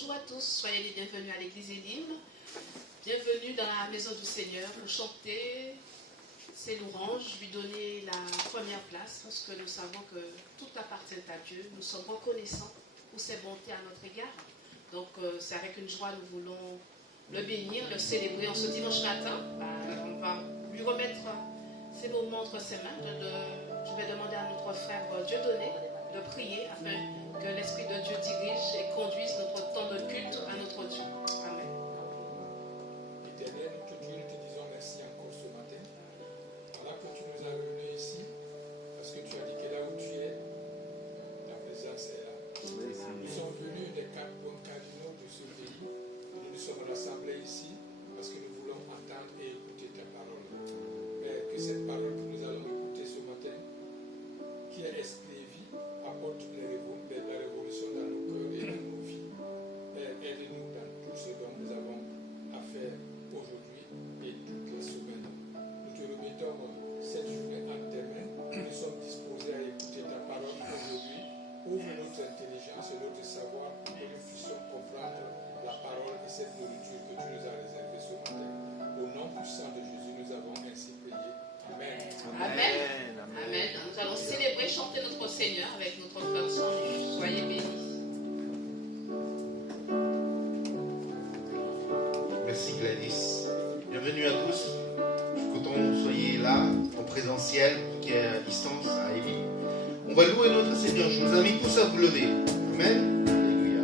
Bonjour à tous, soyez les bienvenus à l'église Elim. Bienvenue dans la maison du Seigneur pour chanter ses louanges, lui donner la première place parce que nous savons que tout appartient à Dieu. Nous sommes reconnaissants pour ses bontés à notre égard. Donc c'est avec une joie nous voulons le bénir, le célébrer en ce dimanche matin. On va lui remettre ces moments entre ses mains. Je vais demander à notre frère Dieudonné de prier afin que l'Esprit de Dieu dirige et conduise notre temps de culte à notre Dieu. Amen. Éternel, notre Dieu, nous te disons merci encore ce matin. Voilà que tu nous as réunis ici, parce que tu as dit que là où tu es, ta présence est là. Nous sommes venus des 4 bons cardinaux de ce pays. Nous nous sommes rassemblés ici parce que nous voulons entendre et écouter ta parole. Mais que cette parole que nous allons écouter ce matin, qui est esprit et vie, apporte la révolution dans nos cœurs et dans nos vies. Père, aide-nous dans tout ce dont nous avons à faire aujourd'hui et toutes les semaines. Nous te remettons cette journée entre tes mains. Nous sommes disposés à écouter ta parole aujourd'hui. Ouvre notre intelligence et notre savoir pour que nous puissions comprendre la parole et cette nourriture que tu nous as réservée ce matin. Au nom puissant de Jésus, nous avons ainsi prié. Amen. Amen. Amen. Nous allons célébrer, chanter notre Seigneur avec notre frère Sanju. Soyez bénis. Merci Gladys. Bienvenue à tous. Je suis content que vous soyez là, en présentiel, qui est à distance, à Évi. On va louer notre Seigneur. Je vous invite tous à vous lever. Amen. Alléluia.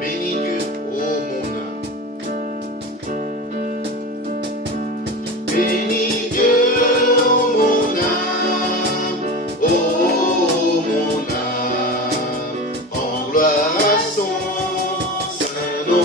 Bénis Dieu, ô mon âme. Bénis Dieu, ô mon âme. Ô mon âme. En gloire à son saint nom.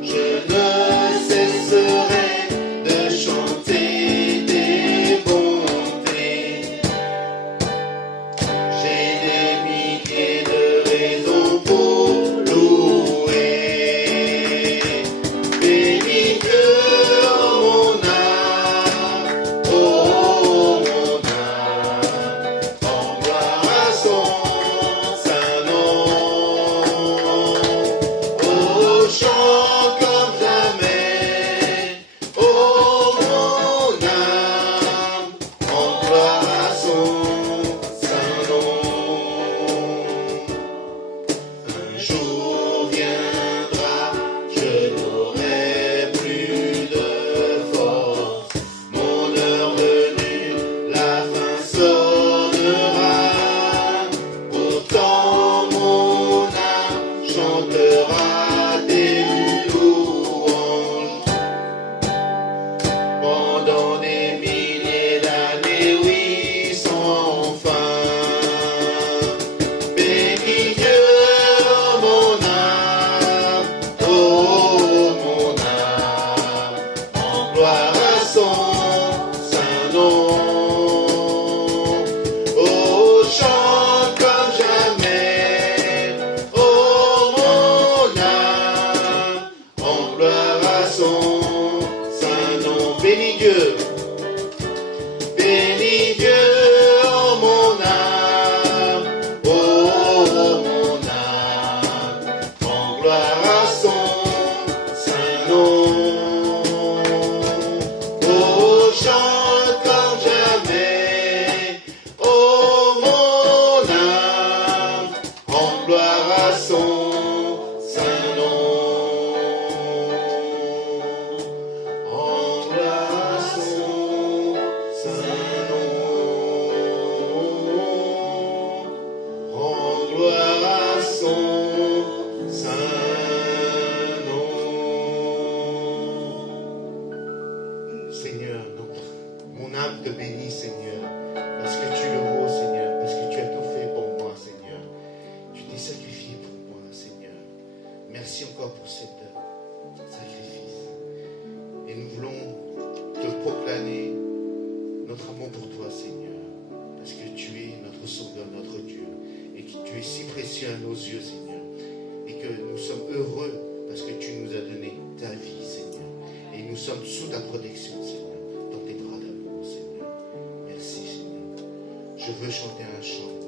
Je ne cesserai de chanter des Mon âme te bénit, Seigneur, parce que tu le vaux, Seigneur, parce que tu as tout fait pour moi, Seigneur. Tu t'es sacrifié pour moi, Seigneur. Merci encore pour cet sacrifice. Et nous voulons te proclamer notre amour pour toi, Seigneur, parce que tu es notre Sauveur, notre Dieu, et que tu es si précieux à nos yeux, Seigneur, et que nous sommes heureux parce que tu nous as donné ta vie, Seigneur, et nous sommes sous ta protection, Seigneur, dans tes bras d'amour, Seigneur. Merci, Seigneur. Je veux chanter un chant.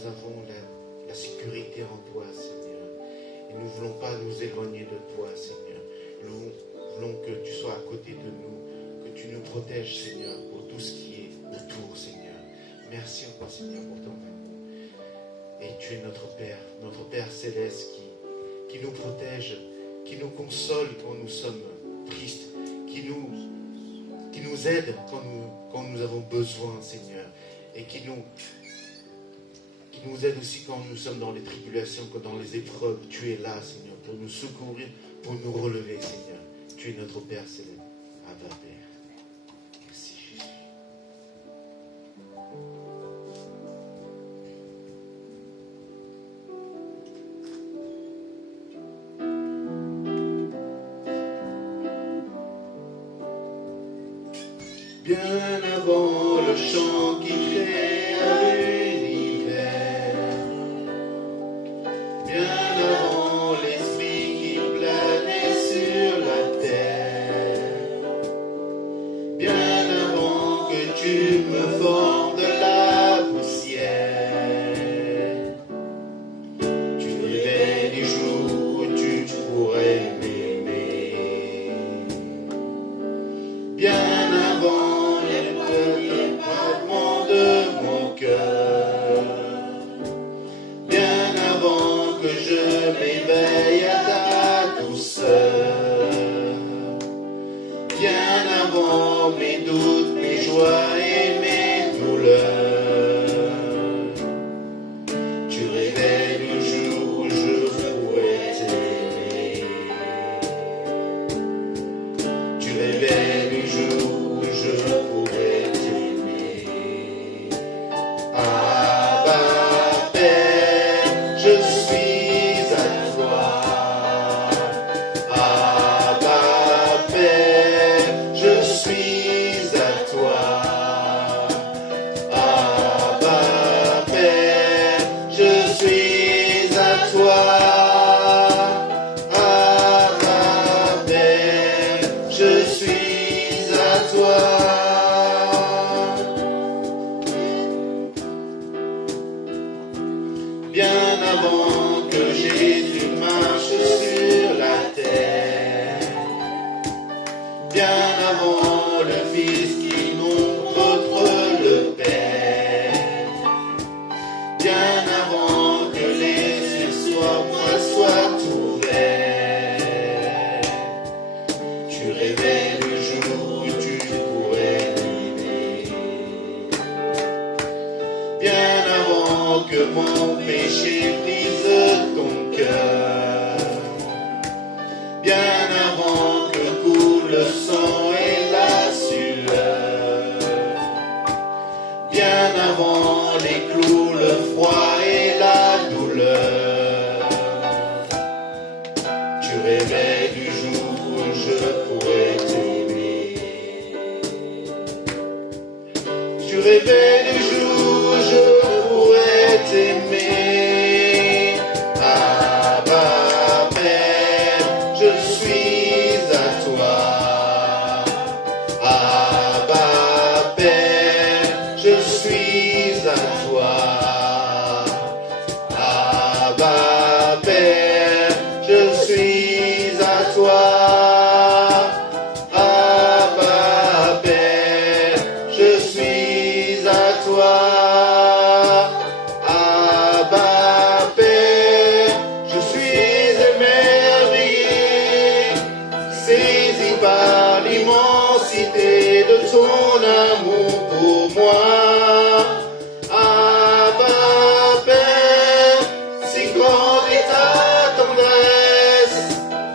nous avons la sécurité en toi, Seigneur. Et nous ne voulons pas nous éloigner de toi, Seigneur. Nous voulons que tu sois à côté de nous, que tu nous protèges, Seigneur, pour tout ce qui est autour, Seigneur. Merci encore, Seigneur, pour ton amour. Et tu es notre Père céleste qui nous protège, qui nous console quand nous sommes tristes, qui nous aide quand nous avons besoin, Seigneur, et qui nous aide aussi quand nous sommes dans les tribulations, quand dans les épreuves. Tu es là, Seigneur, pour nous secourir, pour nous relever, Seigneur. Tu es notre Père céleste. Abba, Père. Merci, Jésus. Bien avant le chant qui créa l'univers, bien avant l'esprit qui planait sur la terre, bien avant que tu me formes de la poussière, tu rêvais du jour où tu pourrais m'aimer. Bien avant de mon cœur, bien avant que je m'éveille à ta douceur, bien avant mes doutes, mes joies et mes douleurs, tu rêvais du jour où je pourrais t'aimer. Tu rêvais du jour où je pourrais t'aimer. Abba, Père, je suis à toi. Abba, Père, je suis à toi. Abba, Père, je suis à toi. Abba, Père, je suis à toi. Bien avant que Jésus marche sur la terre, bien avant le Fils qui montre le Père, bien avant que les cieux soient ouverts, tu rêvais le jour où tu pourrais m'aimer. Bien avant que mon péché brise ton cœur, bien avant que coule le sang et la sueur, bien avant les clous, le froid et la douleur, tu rêvais du jour où je pourrais t'aimer. Tu rêvais du jour où je pourrais t'aimer. Abba, Père, je suis à toi. Abba, Père, je suis à toi. Abba, Père, je suis à toi. Abba, Père, je suis à toi. Abba, Père, je suis émerveillé, saisi par l'immensité de ton amour pour moi. Abba, Père, si grande est ta tendresse,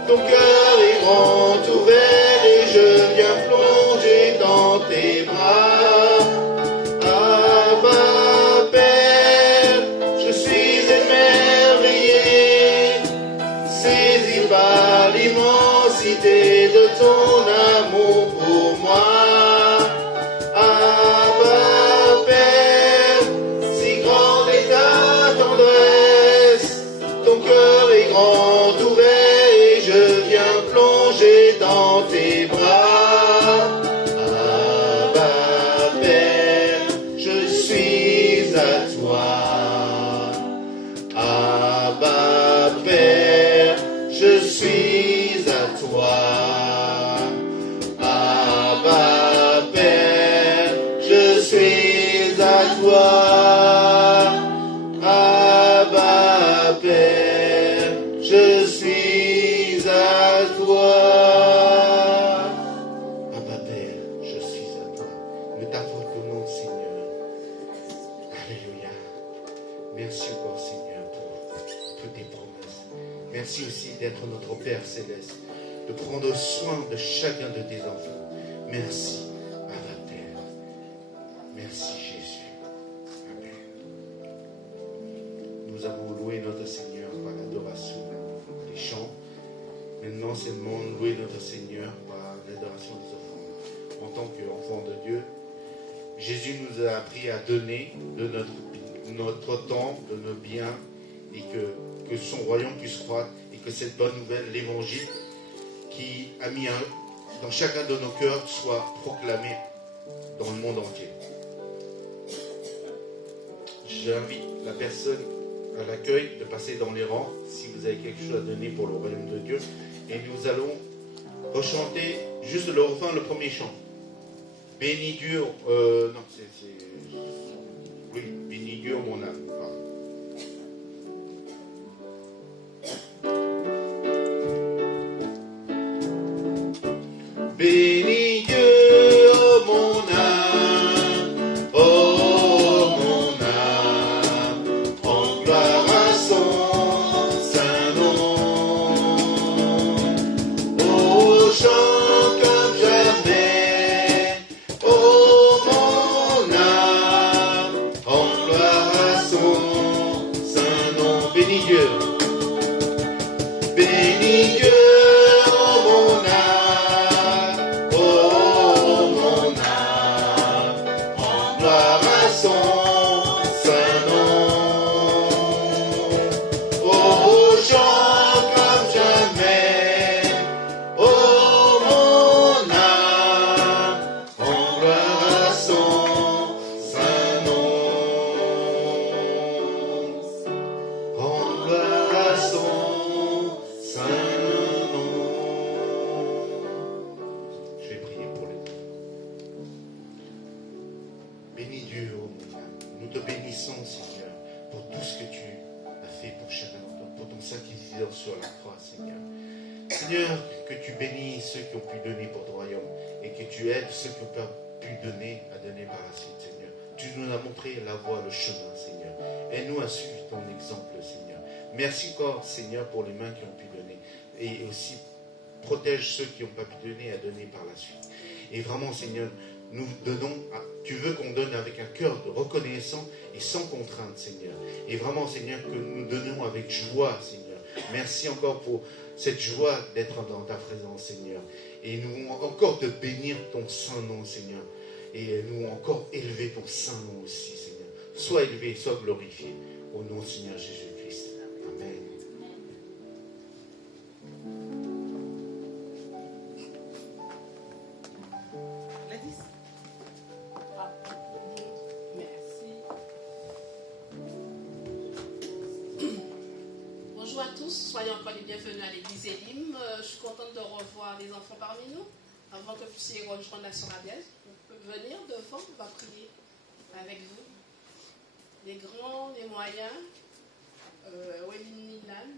ton cœur est grand ouvert et je viens plonger dans tes bras. Abba, suis à toi, Abba Père, je suis à toi. Abba Père, je suis à toi. Nous t'apportons, Seigneur. Alléluia. Merci encore, Seigneur, pour toutes tes promesses. Merci aussi d'être notre Père Céleste, de prendre soin de chacun de tes enfants. Merci, Abba Père. Merci, Jésus. Amen. Nous avons loué notre Seigneur par l'adoration des chants. Maintenant, c'est le monde louer notre Seigneur par l'adoration des offrandes. En tant qu'enfant de Dieu, Jésus nous a appris à donner de notre temps, de nos biens, et que son royaume puisse croître, et que cette bonne nouvelle, l'évangile, qui a mis dans chacun de nos cœurs, soit proclamé dans le monde entier. J'invite la personne à l'accueil de passer dans les rangs, si vous avez quelque chose à donner pour le royaume de Dieu, et nous allons rechanter juste le refrain, le premier chant. Bénis Dieu, oui, bénis Dieu mon âme. Bénis Dieu, oh mon âme, oh mon âme, en gloire à son saint nom. Oh, chante comme jamais, oh mon âme, en gloire à son saint nom. Bénis Dieu, bénis Dieu. Ceux qui ont pu donner, à donner par la suite, Seigneur. Tu nous as montré la voie, le chemin, Seigneur. Aide-nous à suivre ton exemple, Seigneur. Merci encore, Seigneur, pour les mains qui ont pu donner. Et aussi, protège ceux qui n'ont pas pu donner, à donner par la suite. Et vraiment, Seigneur, nous donnons, tu veux qu'on donne avec un cœur de reconnaissant et sans contrainte, Seigneur. Et vraiment, Seigneur, que nous donnons avec joie, Seigneur. Merci encore pour cette joie d'être dans ta présence, Seigneur. Et nous encore de bénir ton saint nom, Seigneur. Et nous encore élever ton saint nom aussi, Seigneur. Sois élevé, sois glorifié. Au nom du Seigneur Jésus-Christ. Amen. Bonjour à tous, soyez encore les bienvenus à l'église Elim. Je suis contente de revoir les enfants parmi nous. Avant que vous puissiez rejoindre la sœur Adèle, vous pouvez venir devant, on va prier avec vous. Les grands, les moyens, Wéline Milan.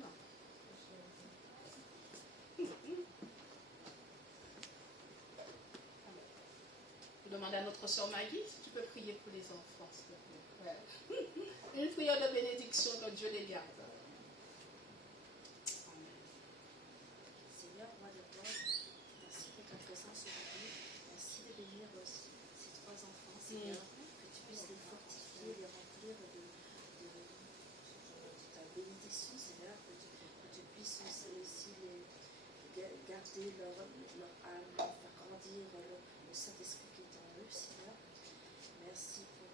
Je demande à notre sœur Maggie si tu peux prier pour les enfants, s'il te plaît. Ouais. Une prière de bénédiction, que Dieu les garde. Seigneur, que tu puisses les fortifier, les remplir de ta bénédiction, Seigneur, que tu puisses aussi garder leur âme, faire grandir le Saint-Esprit qui est en eux, Seigneur. Merci pour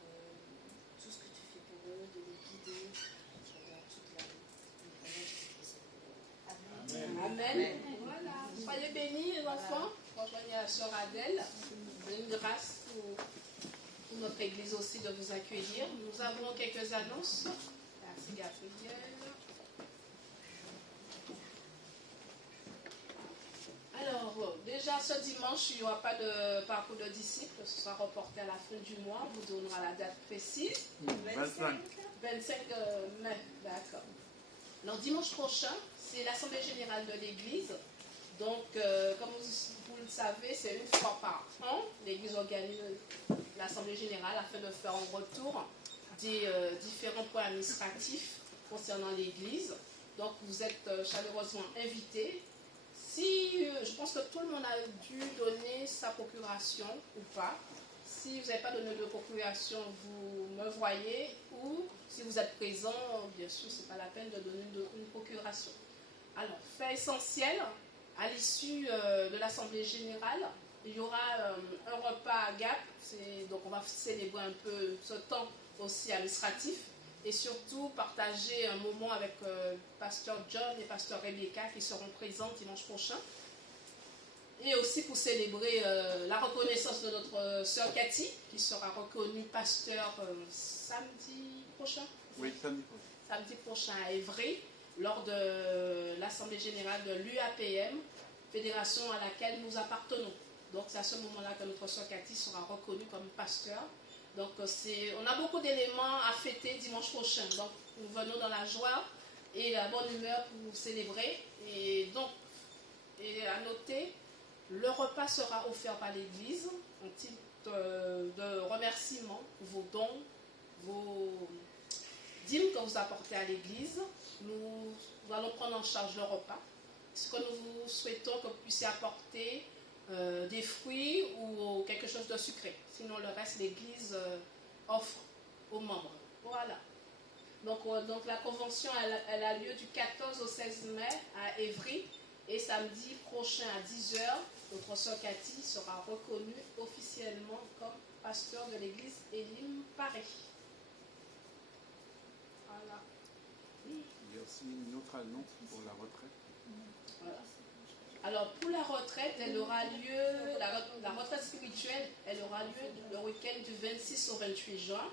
tout ce que tu fais pour eux, de les guider dans toute la vie. Amen. Amen. Voilà. Soyez bénis, les enfants. Rejoignez la sœur Adèle. Une grâce pour notre église aussi de vous accueillir. Nous avons quelques annonces. Merci Gabriel. Alors, Alors, déjà ce dimanche, il n'y aura pas de parcours de disciples, ce sera reporté à la fin du mois, on vous donnera la date précise. 25. 25 mai, d'accord. Alors, dimanche prochain, c'est l'Assemblée Générale de l'Église. Donc, comme vous le savez, c'est une fois par an, l'Église organise l'Assemblée Générale afin de faire un retour des différents points administratifs concernant l'Église. Donc, vous êtes chaleureusement invités. Si, je pense que tout le monde a dû donner sa procuration ou pas. Si vous n'avez pas donné de procuration, vous me voyez. Ou si vous êtes présent, bien sûr, ce n'est pas la peine de donner une procuration. Alors, fait essentiel, à l'issue de l'Assemblée Générale, il y aura un repas à Gap. Donc, on va célébrer un peu ce temps aussi administratif. Et surtout partager un moment avec Pasteur John et Pasteur Rebecca qui seront présents dimanche prochain. Et aussi pour célébrer la reconnaissance de notre sœur Cathy, qui sera reconnue pasteur samedi prochain. Oui, samedi prochain. Samedi prochain à Évry, lors de l'Assemblée Générale de l'UAPM, fédération à laquelle nous appartenons. Donc c'est à ce moment-là que notre sœur Cathy sera reconnue comme pasteur. Donc on a beaucoup d'éléments à fêter dimanche prochain. Donc nous venons dans la joie et la bonne humeur pour célébrer. Et donc, à noter, le repas sera offert par l'Église en titre de remerciement pour vos dons, vos dîmes que vous apportez à l'Église. Nous allons prendre en charge le repas. Ce que nous vous souhaitons que vous puissiez apporter des fruits ou quelque chose de sucré. Sinon, le reste, l'Église offre aux membres. Voilà. Donc la convention, elle a lieu du 14 au 16 mai à Évry. Et samedi prochain à 10h, notre sœur Cathy sera reconnue officiellement comme pasteur de l'église Elim Paris. Voilà. Il y a aussi une autre annonce pour la retraite. Voilà. Alors pour la retraite, elle aura lieu, la retraite spirituelle, elle aura lieu le week-end du 26 au 28 juin.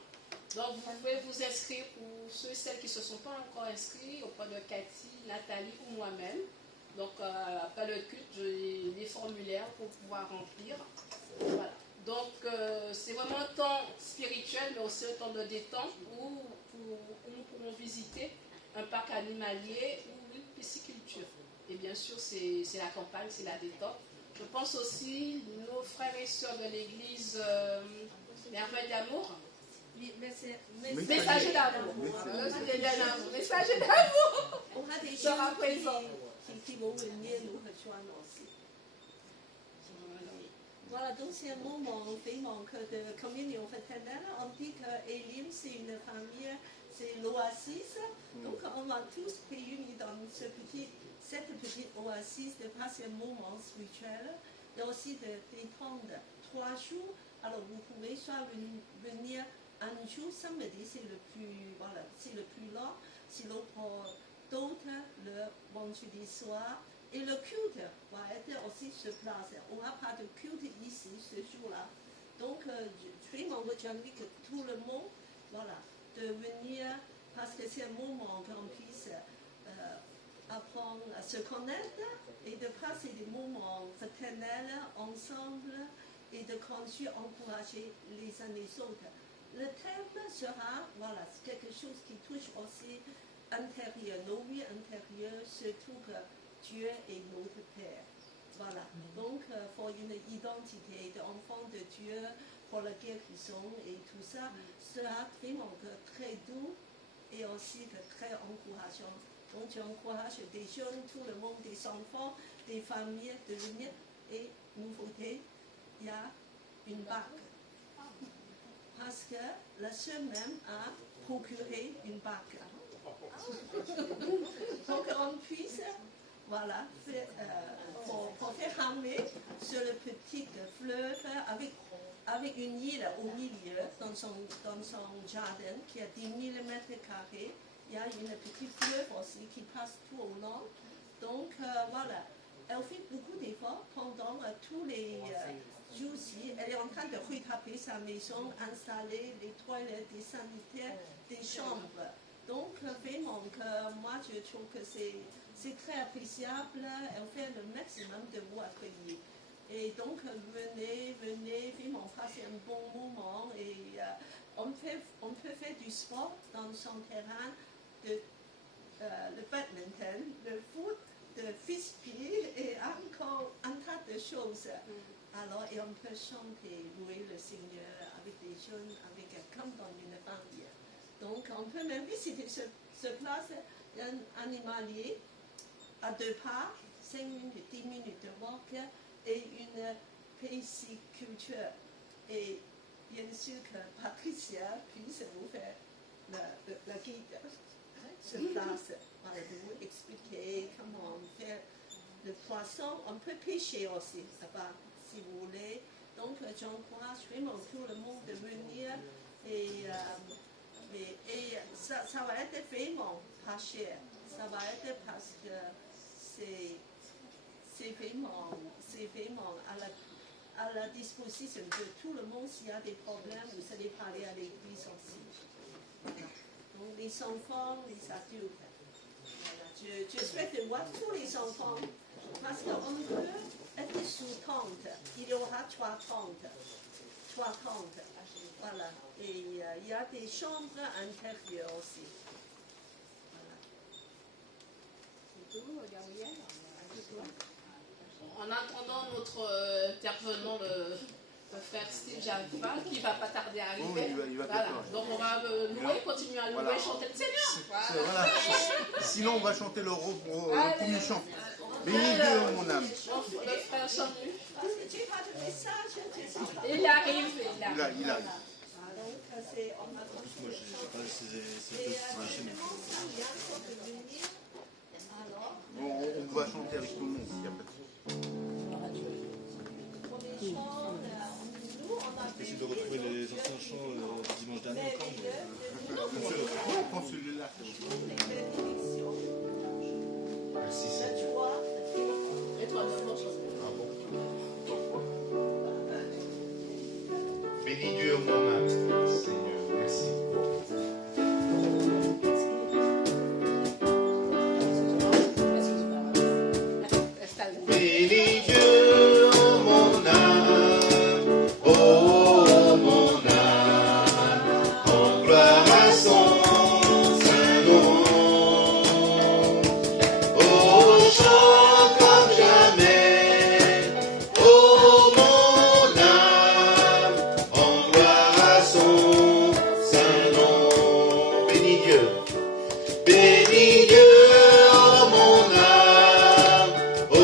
Donc vous pouvez vous inscrire pour ceux et celles qui ne se sont pas encore inscrits auprès de Cathy, Nathalie ou moi-même. Donc après le culte, j'ai des formulaires pour pouvoir remplir. Voilà. Donc c'est vraiment un temps spirituel, mais aussi un temps de détente où nous pourrons visiter un parc animalier ou une pisciculture. Et bien sûr, c'est la campagne, c'est la détente. Je pense aussi nos frères et sœurs de l'église Merveille d'amour. Messager d'amour. Messager d'amour. Sera présent. Qui vont venir nous rejoindre aussi. Voilà, donc c'est un moment vraiment de communion fraternelle. On dit que Elim, c'est une famille, c'est l'oasis. Donc on va tous réunis dans cette petite oasis de passer un moment spirituel et aussi de détendre 3 jours. Alors vous pouvez soit venir un jour, samedi, c'est le plus long. Sinon pour d'autres, le vendredi soir. Et le culte va être aussi sur place. On n'a pas de culte ici, ce jour-là. Donc, vraiment, j'invite tout le monde, de venir, parce que c'est un moment qu'on puisse apprendre à se connaître et de passer des moments fraternels ensemble et de continuer à encourager les uns les autres. Le thème sera, quelque chose qui touche aussi intérieur, nos vies intérieures, surtout que Dieu est notre Père. Voilà. Donc, pour une identité d'enfant de Dieu, pour la guérison et tout ça, sera vraiment très doux et aussi très encourageant. Donc, j'encourage des jeunes, tout le monde, des enfants, des familles de venir. Et nouveauté, il y a une bague. Parce que la sœur même a procuré une bague. Pour qu'on puisse, pour faire ramer sur le petit fleuve avec une île au milieu dans son jardin qui a 10 000 mètres carrés. Il y a une petite fleuve aussi qui passe tout au long. Donc elle fait beaucoup d'efforts pendant tous les jours-ci. Elle est en train de retaper sa maison, installer les toilettes, des sanitaires, des chambres. Donc vraiment, moi je trouve que c'est c'est très appréciable. On fait le maximum de vous accueillir. Et donc, venez, vraiment passer un bon moment. Et on peut faire du sport dans son terrain, le badminton, le foot, le frisbee et encore un tas de choses. Alors, et on peut chanter, louer le Seigneur avec des jeunes, comme dans une famille. Donc, on peut même visiter ce place, un animalier à 2 pas, 5 minutes, 10 minutes de walk et une pisciculture. Et bien sûr que Patricia puisse vous faire la guide sur place, voilà, vous expliquer comment faire le poisson. On peut pêcher aussi là-bas si vous voulez. Donc, j'encourage vraiment tout le monde de venir et ça va être vraiment pas cher. Ça va être parce que c'est vraiment à la disposition de tout le monde. S'il y a des problèmes, vous allez parler à l'église aussi. Donc, les enfants, les adultes. Voilà. Je souhaite de voir tous les enfants parce qu'on peut être sous tente. Il y aura 3 tentes. Voilà. Et il y a des chambres intérieures aussi. Voilà. C'est tout, Gabriel? En attendant notre intervenant, le frère Steve Jaffa, qui ne va pas tarder à arriver. Oh, il va voilà. bientôt. Donc on va louer, continuer à louer, chanter le Seigneur. Voilà. Sinon, on va chanter le premier chant. Bénis Dieu, mon âme. Le frère chante. Parce que tu n'as pas de message, Il arrive. Il arrive. Donc, c'est en attendant. Moi, je sais pas si c'est Et justement, ça vient encore de venir. Alors, On va chanter avec tout le monde, il n'y a pas de souci. pour les chants, nous, on a Essayer de retrouver les anciens chants du dimanche dernier. Prends celui-là. Merci Seigneur. Et toi, devant chanter. Ah bon. Bénis Dieu, mon âme, Seigneur. Merci. Bénis Dieu, oh mon âme, oh mon âme, en gloire à son saint nom. Oh, chante comme jamais, oh mon âme, en gloire à son saint nom. Bénis Dieu, oh mon âme, oh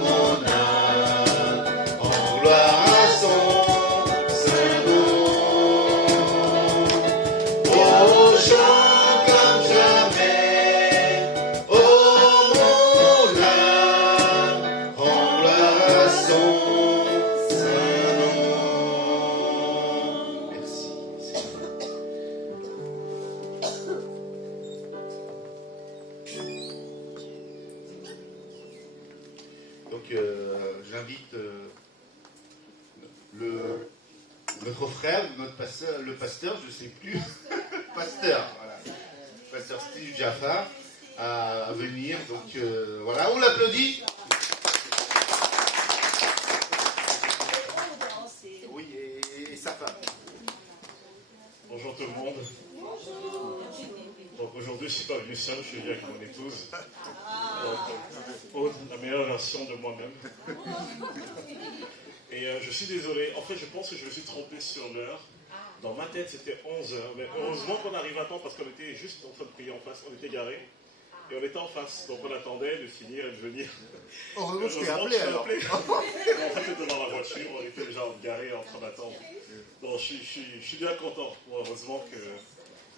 mon âme, en gloire à son saint nom. Oh, chante comme jamais, oh mon âme, en gloire à son saint nom. Merci, Seigneur. Donc, j'invite notre frère, le pasteur, je ne sais plus, pasteur, voilà, pasteur Steve Jaffa, à venir. Donc, voilà, on l'applaudit. Oui, et sa femme. Bonjour tout le monde. Donc aujourd'hui, je ne suis pas venu seul, je suis venu avec mon épouse. Donc, la meilleure version de moi-même. Et je suis désolé, en fait, je pense que je me suis trompé sur l'heure. Dans ma tête, c'était 11h. Mais heureusement qu'on arrive à temps parce qu'on était juste en train de prier en face. On était garés. Et on était en face. Donc on attendait de finir et de venir. Heureusement, je t'ai appelé alors. En fait, j'étais dans la voiture, on était déjà garés en train d'attendre. Donc je suis bien content. Bon, heureusement que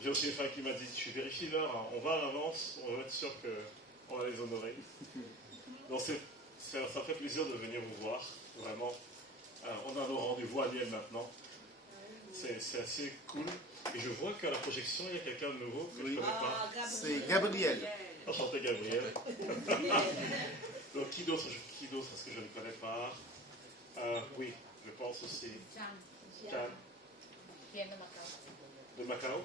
j'ai aussi une femme qui m'a dit, tu vérifies l'heure, hein. On va à l'avance, on va être sûr qu'on va les honorer. Donc ça fait plaisir de venir vous voir, vraiment. On a nos rendez-vous annuels maintenant. C'est assez cool. Et je vois qu'à la projection, il y a quelqu'un de nouveau que je ne connais pas. C'est Gabriel. Enchanté, Gabriel. Donc, qui d'autre est-ce que je ne connais pas? Oui, je pense aussi. Chan. Viens de Macao. De Macao.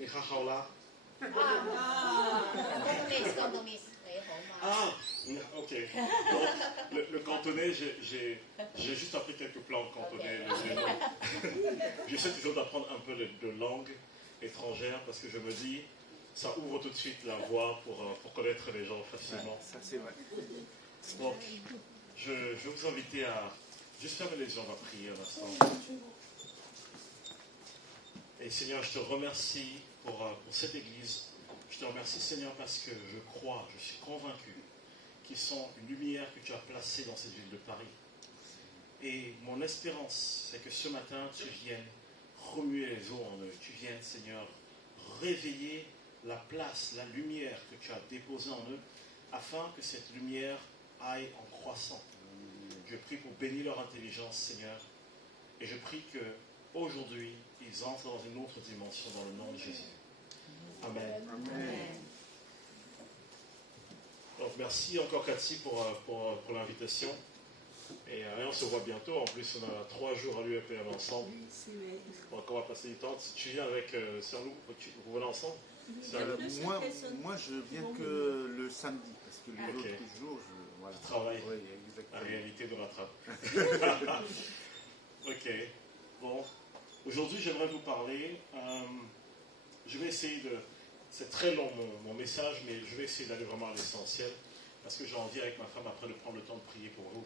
Et Jajaola. Condomis. Ah, oui, ok. Donc, le cantonais, j'ai juste appris quelques plantes cantonais. J'essaie toujours d'apprendre un peu de langues étrangères parce que je me dis, ça ouvre tout de suite la voie pour connaître les gens facilement. Ouais, ça, c'est vrai. Donc, je vais vous inviter à juste fermer les yeux, on va prier un instant. Et Seigneur, je te remercie pour cette église. Je te remercie, Seigneur, parce que je crois, je suis convaincu qu'ils sont une lumière que tu as placée dans cette ville de Paris. Et mon espérance, c'est que ce matin, tu viennes remuer les eaux en eux. Tu viennes, Seigneur, réveiller la place, la lumière que tu as déposée en eux, afin que cette lumière aille en croissant. Je prie pour bénir leur intelligence, Seigneur, et je prie que aujourd'hui, ils entrent dans une autre dimension dans le nom de Jésus. Amen. Amen. Donc merci encore Cathy pour l'invitation. Et on se voit bientôt. En plus, on a 3 jours à l'UEPM ensemble. Donc on va passer du temps. Si tu viens avec Saint-Loup, vous venez ensemble? Moi, je viens que le samedi, parce que les autres jours, voilà. Je travaille. Oui, exactement. La réalité de rattrape. Ok. Bon. Aujourd'hui, j'aimerais vous parler. Je vais essayer de... C'est très long mon message, mais je vais essayer d'aller vraiment à l'essentiel, parce que j'ai envie avec ma femme après de prendre le temps de prier pour vous.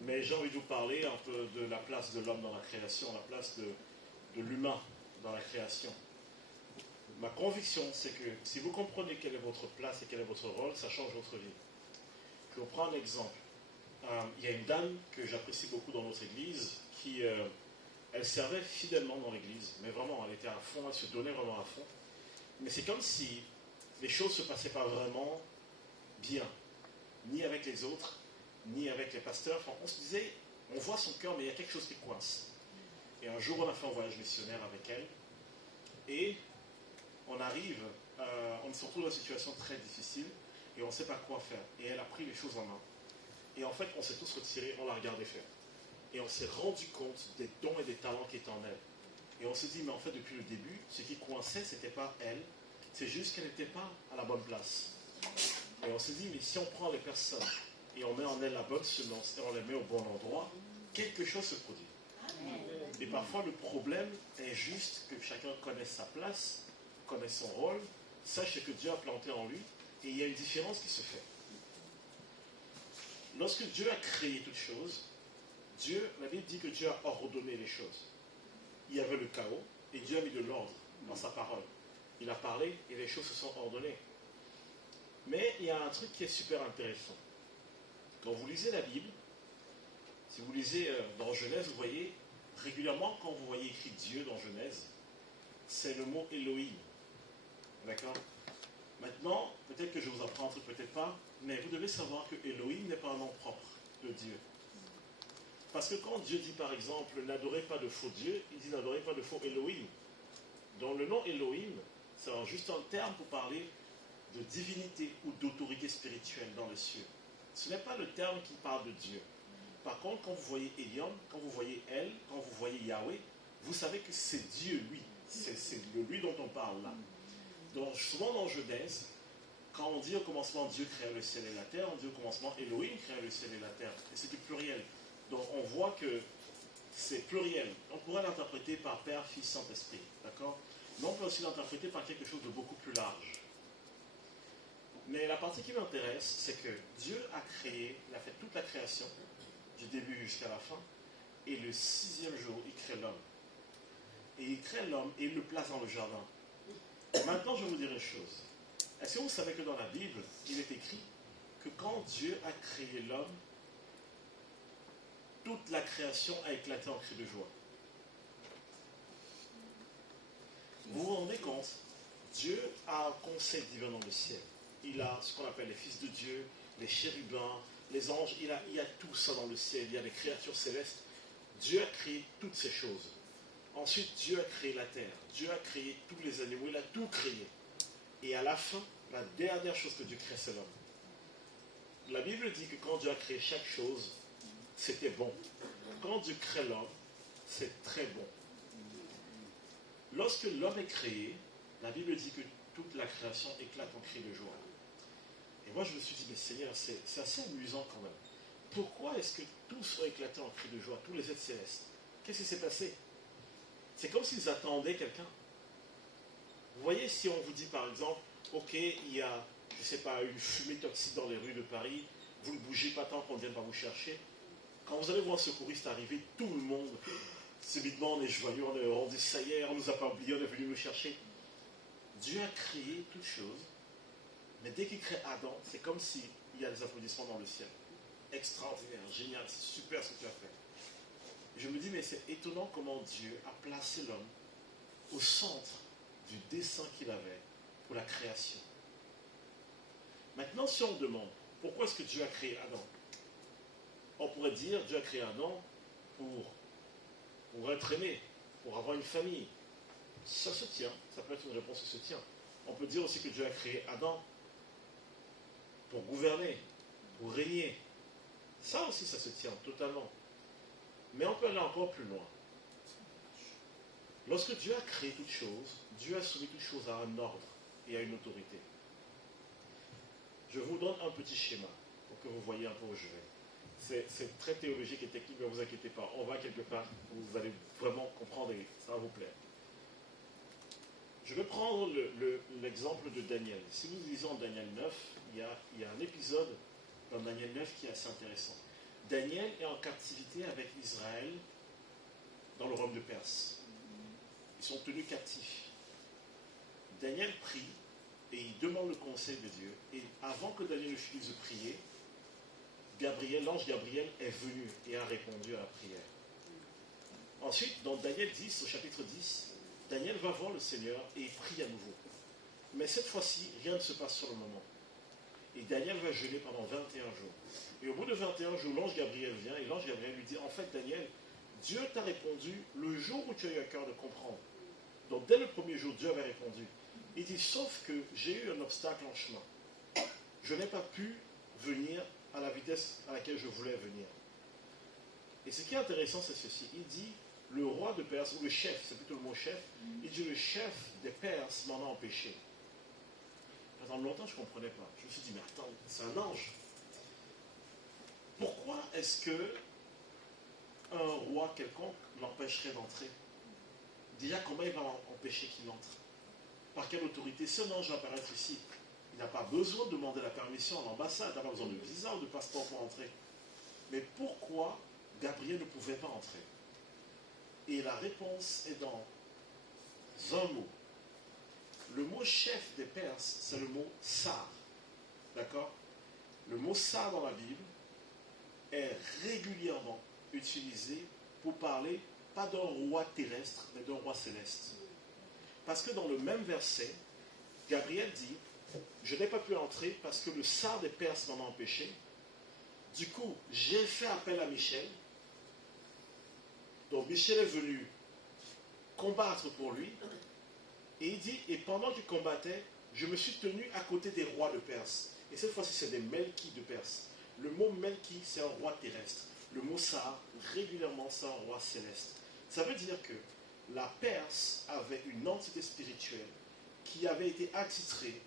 Mais j'ai envie de vous parler un peu de la place de l'homme dans la création, la place de l'humain dans la création. Ma conviction, c'est que si vous comprenez quelle est votre place et quel est votre rôle, ça change votre vie. Je vous prends un exemple. Il y a une dame que j'apprécie beaucoup dans notre église qui... elle servait fidèlement dans l'église, mais vraiment, elle était à fond, elle se donnait vraiment à fond. Mais c'est comme si les choses ne se passaient pas vraiment bien, ni avec les autres, ni avec les pasteurs. Enfin, on se disait, on voit son cœur, mais il y a quelque chose qui coince. Et un jour, on a fait un voyage missionnaire avec elle, et on arrive, on se retrouve dans une situation très difficile, et on ne sait pas quoi faire. Et elle a pris les choses en main. Et en fait, on s'est tous retirés, on l'a regardé faire. Et on s'est rendu compte des dons et des talents qui étaient en elle. Et on s'est dit, mais en fait, depuis le début, ce qui coinçait, ce n'était pas elle, c'est juste qu'elle n'était pas à la bonne place. Et on s'est dit, mais si on prend les personnes et on met en elles la bonne semence et on les met au bon endroit, quelque chose se produit. Et parfois, le problème est juste que chacun connaisse sa place, connaisse son rôle, sache ce que Dieu a planté en lui, et il y a une différence qui se fait. Lorsque Dieu a créé toutes choses, la Bible dit que Dieu a ordonné les choses. Il y avait le chaos et Dieu a mis de l'ordre dans sa parole. Il a parlé et les choses se sont ordonnées. Mais il y a un truc qui est super intéressant. Quand vous lisez la Bible, si vous lisez dans Genèse, vous voyez régulièrement quand vous voyez écrit Dieu dans Genèse, c'est le mot Elohim. D'accord? Maintenant, peut-être que je vous apprends un truc, peut-être pas, mais vous devez savoir que Elohim n'est pas un nom propre de Dieu. Parce que quand Dieu dit par exemple, n'adorez pas de faux dieux, il dit n'adorez pas de faux Elohim. Donc le nom Elohim, c'est juste un terme pour parler de divinité ou d'autorité spirituelle dans les cieux. Ce n'est pas le terme qui parle de Dieu. Par contre, quand vous voyez Elion, quand vous voyez El, quand vous voyez Yahweh, vous savez que c'est Dieu, lui. C'est le lui dont on parle là. Donc souvent dans Genèse, quand on dit au commencement Dieu créa le ciel et la terre, on dit au commencement Elohim créa le ciel et la terre. Et c'est du pluriel. Donc on voit que c'est pluriel. On pourrait l'interpréter par Père, Fils, Saint-Esprit. D'accord? Mais on peut aussi l'interpréter par quelque chose de beaucoup plus large. Mais la partie qui m'intéresse, c'est que Dieu a créé, il a fait toute la création, du début jusqu'à la fin, et le 6e jour, il crée l'homme. Et il crée l'homme et il le place dans le jardin. Maintenant, je vais vous dire une chose. Est-ce que vous savez que dans la Bible, il est écrit que quand Dieu a créé l'homme, toute la création a éclaté en cris de joie. Vous vous rendez compte? Dieu a un conseil divin dans le ciel. Il a ce qu'on appelle les fils de Dieu, les chérubins, les anges. Il y a tout ça dans le ciel. Il y a les créatures célestes. Dieu a créé toutes ces choses. Ensuite, Dieu a créé la terre. Dieu a créé tous les animaux. Il a tout créé. Et à la fin, la dernière chose que Dieu crée, c'est l'homme. La Bible dit que quand Dieu a créé chaque chose, c'était bon. Quand Dieu crée l'homme, c'est très bon. Lorsque l'homme est créé, la Bible dit que toute la création éclate en cris de joie. Et moi, je me suis dit, mais Seigneur, c'est assez amusant quand même. Pourquoi est-ce que tous ont éclaté en cris de joie, tous les êtres célestes? Qu'est-ce qui s'est passé? C'est comme s'ils attendaient quelqu'un. Vous voyez, si on vous dit par exemple, ok, il y a, je ne sais pas, une fumée toxique dans les rues de Paris, vous ne bougez pas tant qu'on ne vienne pas vous chercher. Quand vous allez voir un secouriste arriver, tout le monde, subitement, on est joyeux, on dit ça y est, on ne nous a pas oubliés, on est venu nous chercher. Dieu a créé toutes choses, mais dès qu'il crée Adam, c'est comme s'il y a des applaudissements dans le ciel. Extraordinaire, génial, c'est super ce que tu as fait. Et je me dis, mais c'est étonnant comment Dieu a placé l'homme au centre du dessein qu'il avait pour la création. Maintenant, si on demande, pourquoi est-ce que Dieu a créé Adam? On pourrait dire, Dieu a créé Adam pour être aimé, pour avoir une famille. Ça se tient, ça peut être une réponse qui se tient. On peut dire aussi que Dieu a créé Adam pour gouverner, pour régner. Ça aussi, ça se tient totalement. Mais on peut aller encore plus loin. Lorsque Dieu a créé toutes choses, Dieu a soumis toutes choses à un ordre et à une autorité. Je vous donne un petit schéma pour que vous voyez un peu où je vais. C'est très théologique et technique, mais ne vous inquiétez pas. On va quelque part où vous allez vraiment comprendre et ça va vous plaire. Je vais prendre l'exemple de Daniel. Si vous lisez en Daniel 9, il y a un épisode dans Daniel 9 qui est assez intéressant. Daniel est en captivité avec Israël dans le royaume de Perse. Ils sont tenus captifs. Daniel prie et il demande le conseil de Dieu. Et avant que Daniel ne finisse de prier, l'ange Gabriel est venu et a répondu à la prière. Ensuite, dans Daniel 10, au chapitre 10, Daniel va voir le Seigneur et il prie à nouveau. Mais cette fois-ci, rien ne se passe sur le moment. Et Daniel va jeûner pendant 21 jours. Et au bout de 21 jours, l'ange Gabriel vient et l'ange Gabriel lui dit, en fait, Daniel, Dieu t'a répondu le jour où tu as eu à cœur de comprendre. Donc, dès le premier jour, Dieu avait répondu. Il dit, sauf que j'ai eu un obstacle en chemin. Je n'ai pas pu venir à la vitesse à laquelle je voulais venir. Et ce qui est intéressant, c'est ceci. Il dit, le roi de Perse, ou le chef, c'est plutôt le mot chef, il dit, le chef des Perses m'en a empêché. Pendant longtemps, je ne comprenais pas. Je me suis dit, mais attends, c'est un ange. Pourquoi est-ce que un roi quelconque l'empêcherait d'entrer? Déjà, comment il va empêcher qu'il entre? Par quelle autorité? Si un ange va apparaître ici, il n'a pas besoin de demander la permission à l'ambassade, il n'a pas besoin de visa ou de passeport pour entrer. Mais pourquoi Gabriel ne pouvait pas entrer? Et la réponse est dans un mot. Le mot chef des Perses, c'est le mot Sar. D'accord? Le mot Sar dans la Bible est régulièrement utilisé pour parler, pas d'un roi terrestre, mais d'un roi céleste. Parce que dans le même verset, Gabriel dit, je n'ai pas pu entrer parce que le Sar des Perses m'en a empêché. Du coup, j'ai fait appel à Michel. Donc Michel est venu combattre pour lui. Et il dit, et pendant qu'il combattait, je me suis tenu à côté des rois de Perse. Et cette fois-ci, c'est des Melki de Perse. Le mot Melki, c'est un roi terrestre. Le mot Sar, régulièrement, c'est un roi céleste. Ça veut dire que la Perse avait une entité spirituelle qui avait été attitrée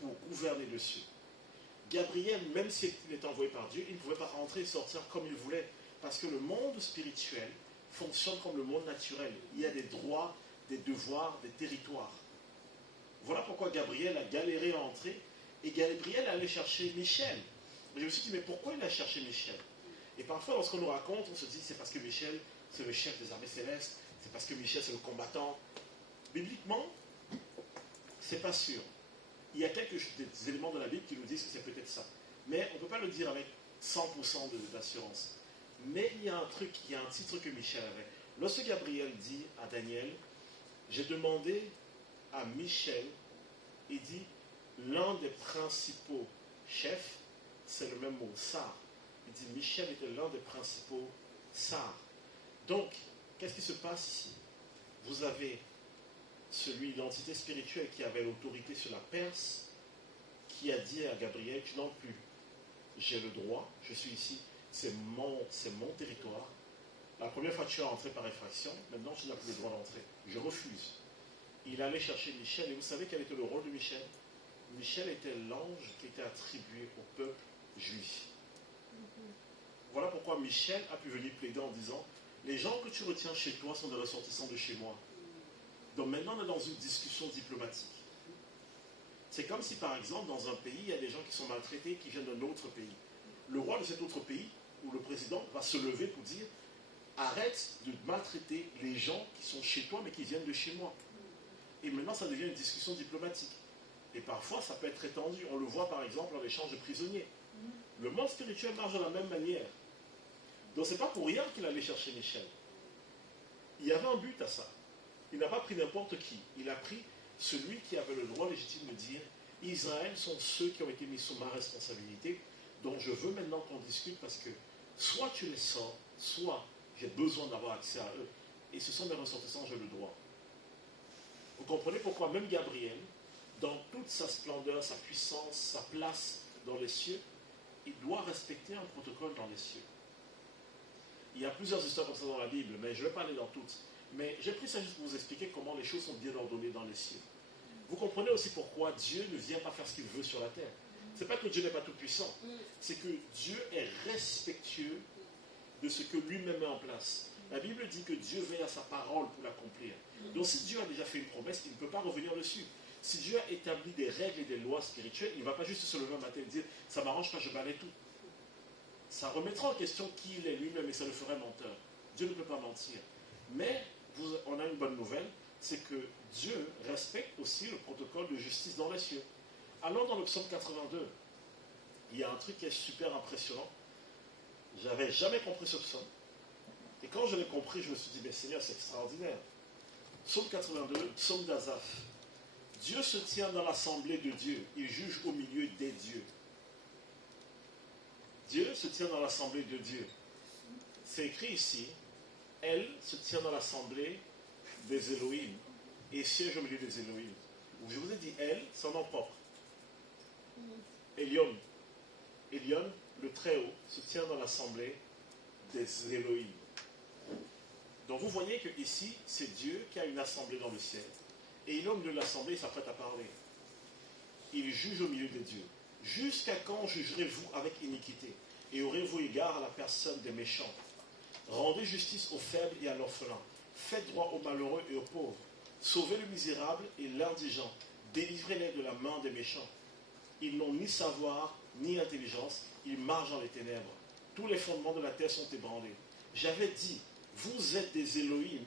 pour gouverner dessus. Gabriel, même s'il était envoyé par Dieu, il ne pouvait pas rentrer et sortir comme il voulait. Parce que le monde spirituel fonctionne comme le monde naturel. Il y a des droits, des devoirs, des territoires. Voilà pourquoi Gabriel a galéré à entrer. Et Gabriel est allé chercher Michel. Je me suis dit, mais pourquoi il a cherché Michel? Et parfois, lorsqu'on nous raconte, on se dit, c'est parce que Michel, c'est le chef des armées célestes. C'est parce que Michel, c'est le combattant. Bibliquement, c'est pas sûr. Il y a quelques des éléments de la Bible qui nous disent que c'est peut-être ça. Mais on ne peut pas le dire avec 100% d'assurance. Mais il y a un titre que Michel avait. Lorsque Gabriel dit à Daniel, j'ai demandé à Michel, il dit, l'un des principaux chefs, c'est le même mot, Sar. Il dit, Michel était l'un des principaux Sar. Donc, qu'est-ce qui se passe ici? Vous avez l'entité spirituelle qui avait l'autorité sur la Perse, qui a dit à Gabriel, tu n'entres plus. J'ai le droit, je suis ici, c'est mon territoire. La première fois tu es entré par effraction, maintenant tu n'as plus le droit d'entrer. Je refuse. Il allait chercher Michel, et vous savez quel était le rôle de Michel? Michel était l'ange qui était attribué au peuple juif. Voilà pourquoi Michel a pu venir plaider en disant, les gens que tu retiens chez toi sont des ressortissants de chez moi. Donc maintenant on est dans une discussion diplomatique. C'est comme si par exemple dans un pays, il y a des gens qui sont maltraités qui viennent d'un autre pays. Le roi de cet autre pays, ou le président, va se lever pour dire, arrête de maltraiter les gens qui sont chez toi mais qui viennent de chez moi. Et maintenant ça devient une discussion diplomatique. Et parfois ça peut être très tendu. On le voit par exemple en échange de prisonniers. Le monde spirituel marche de la même manière. Donc c'est pas pour rien qu'il allait chercher Michel. Il y avait un but à ça. Il n'a pas pris n'importe qui. Il a pris celui qui avait le droit légitime de dire, Israël sont ceux qui ont été mis sous ma responsabilité, donc je veux maintenant qu'on discute parce que soit tu les sors, soit j'ai besoin d'avoir accès à eux. Et ce sont mes ressortissants, j'ai le droit. Vous comprenez pourquoi même Gabriel, dans toute sa splendeur, sa puissance, sa place dans les cieux, il doit respecter un protocole dans les cieux. Il y a plusieurs histoires comme ça dans la Bible, mais je ne vais pas aller dans toutes. Mais j'ai pris ça juste pour vous expliquer comment les choses sont bien ordonnées dans les cieux. Vous comprenez aussi pourquoi Dieu ne vient pas faire ce qu'il veut sur la terre. Ce n'est pas que Dieu n'est pas tout puissant, c'est que Dieu est respectueux de ce que lui-même met en place. La Bible dit que Dieu veille à sa parole pour l'accomplir. Donc si Dieu a déjà fait une promesse, il ne peut pas revenir dessus. Si Dieu a établi des règles et des lois spirituelles, il ne va pas juste se lever un matin et dire « ça m'arrange pas, je balaye tout ». Ça remettra en question qui il est lui-même et ça le ferait menteur. Dieu ne peut pas mentir. Mais on a une bonne nouvelle, c'est que Dieu respecte aussi le protocole de justice dans les cieux. Allons dans le psaume 82. Il y a un truc qui est super impressionnant. Je n'avais jamais compris ce psaume. Et quand je l'ai compris, je me suis dit, mais Seigneur, c'est extraordinaire. Psaume 82, psaume d'Azaph. Dieu se tient dans l'assemblée de Dieu. Il juge au milieu des dieux. Dieu se tient dans l'assemblée de Dieu. C'est écrit ici, elle se tient dans l'assemblée des Elohim et siège au milieu des Elohim. Je vous ai dit elle, son nom propre. Elion. Elion, le Très-Haut, se tient dans l'assemblée des Elohim. Donc vous voyez que ici, c'est Dieu qui a une assemblée dans le ciel. Et l'homme de l'assemblée s'apprête à parler. Il juge au milieu des dieux. Jusqu'à quand jugerez-vous avec iniquité et aurez-vous égard à la personne des méchants? Rendez justice aux faibles et à l'orphelin. Faites droit aux malheureux et aux pauvres. Sauvez le misérable et l'indigent. Délivrez-les de la main des méchants. Ils n'ont ni savoir, ni intelligence. Ils marchent dans les ténèbres. Tous les fondements de la terre sont ébranlés. J'avais dit, vous êtes des Elohim,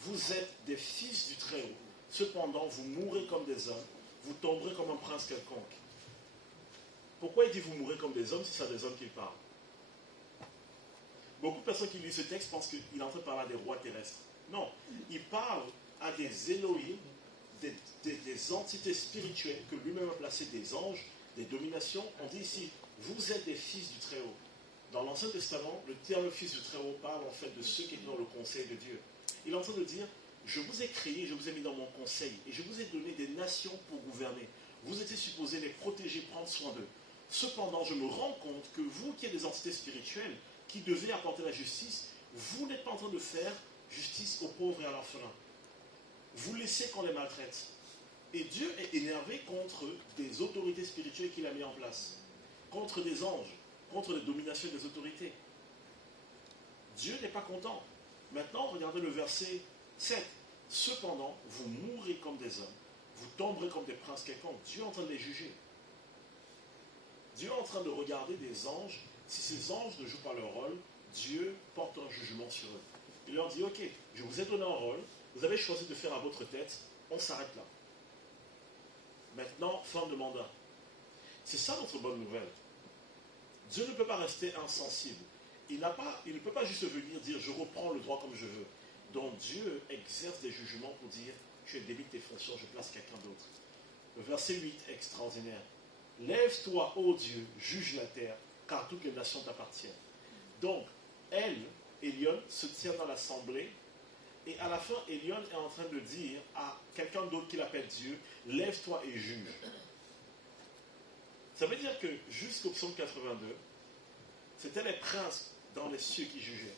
vous êtes des fils du Très-Haut. Cependant, vous mourrez comme des hommes, vous tomberez comme un prince quelconque. Pourquoi il dit vous mourrez comme des hommes si c'est des hommes qui parlent? Beaucoup de personnes qui lisent ce texte pensent qu'il est en train de parler à des rois terrestres. Non, il parle à des Elohim, des entités spirituelles que lui-même a placées, des anges, des dominations. On dit ici, vous êtes des fils du Très-Haut. Dans l'Ancien Testament, le terme fils du Très-Haut parle en fait de ceux qui étaient dans le conseil de Dieu. Il est en train de dire, je vous ai créé, je vous ai mis dans mon conseil, et je vous ai donné des nations pour gouverner. Vous étiez supposés les protéger, prendre soin d'eux. Cependant, je me rends compte que vous qui êtes des entités spirituelles, qui devez apporter la justice, vous n'êtes pas en train de faire justice aux pauvres et à l'orphelin. Vous laissez qu'on les maltraite. Et Dieu est énervé contre des autorités spirituelles qu'il a mis en place, contre des anges, contre les dominations des autorités. Dieu n'est pas content. Maintenant, regardez le verset 7. Cependant, vous mourrez comme des hommes, vous tomberez comme des princes quelconques. Dieu est en train de les juger. Dieu est en train de regarder des anges. Si ces anges ne jouent pas leur rôle, Dieu porte un jugement sur eux. Il leur dit, ok, je vous ai donné un rôle, vous avez choisi de faire à votre tête, on s'arrête là. Maintenant, fin de mandat. C'est ça notre bonne nouvelle. Dieu ne peut pas rester insensible. Il ne peut pas juste venir dire, je reprends le droit comme je veux. Donc Dieu exerce des jugements pour dire, tu es débile tes fonctions, je place quelqu'un d'autre. Le verset 8 est extraordinaire. Lève-toi, ô Dieu, juge la terre, car toutes les nations t'appartiennent. Donc, elle, Elion, se tient dans l'assemblée, et à la fin, Elion est en train de dire à quelqu'un d'autre qu'il appelle Dieu, lève-toi et juge. Ça veut dire que jusqu'au psaume 82, c'était les princes dans les cieux qui jugeaient.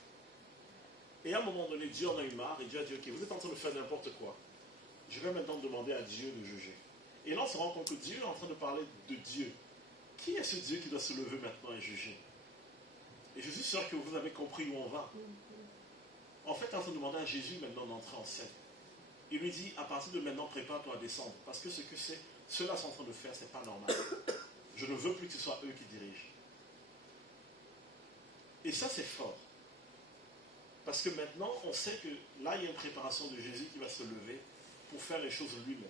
Et à un moment donné, Dieu en a eu marre, et Dieu a dit, ok, vous êtes en train de faire n'importe quoi. Je vais maintenant demander à Dieu de juger. Et là, on se rend compte que Dieu est en train de parler de Dieu. Qui est ce Dieu qui doit se lever maintenant et juger? Et je suis sûr que vous avez compris où on va. En fait, il est en train de demander à Jésus maintenant d'entrer en scène. Il lui dit, à partir de maintenant, prépare-toi à descendre. Parce que ceux-là sont en train de faire, ce n'est pas normal. Je ne veux plus que ce soit eux qui dirigent. Et ça, c'est fort. Parce que maintenant, on sait que là, il y a une préparation de Jésus qui va se lever pour faire les choses lui-même.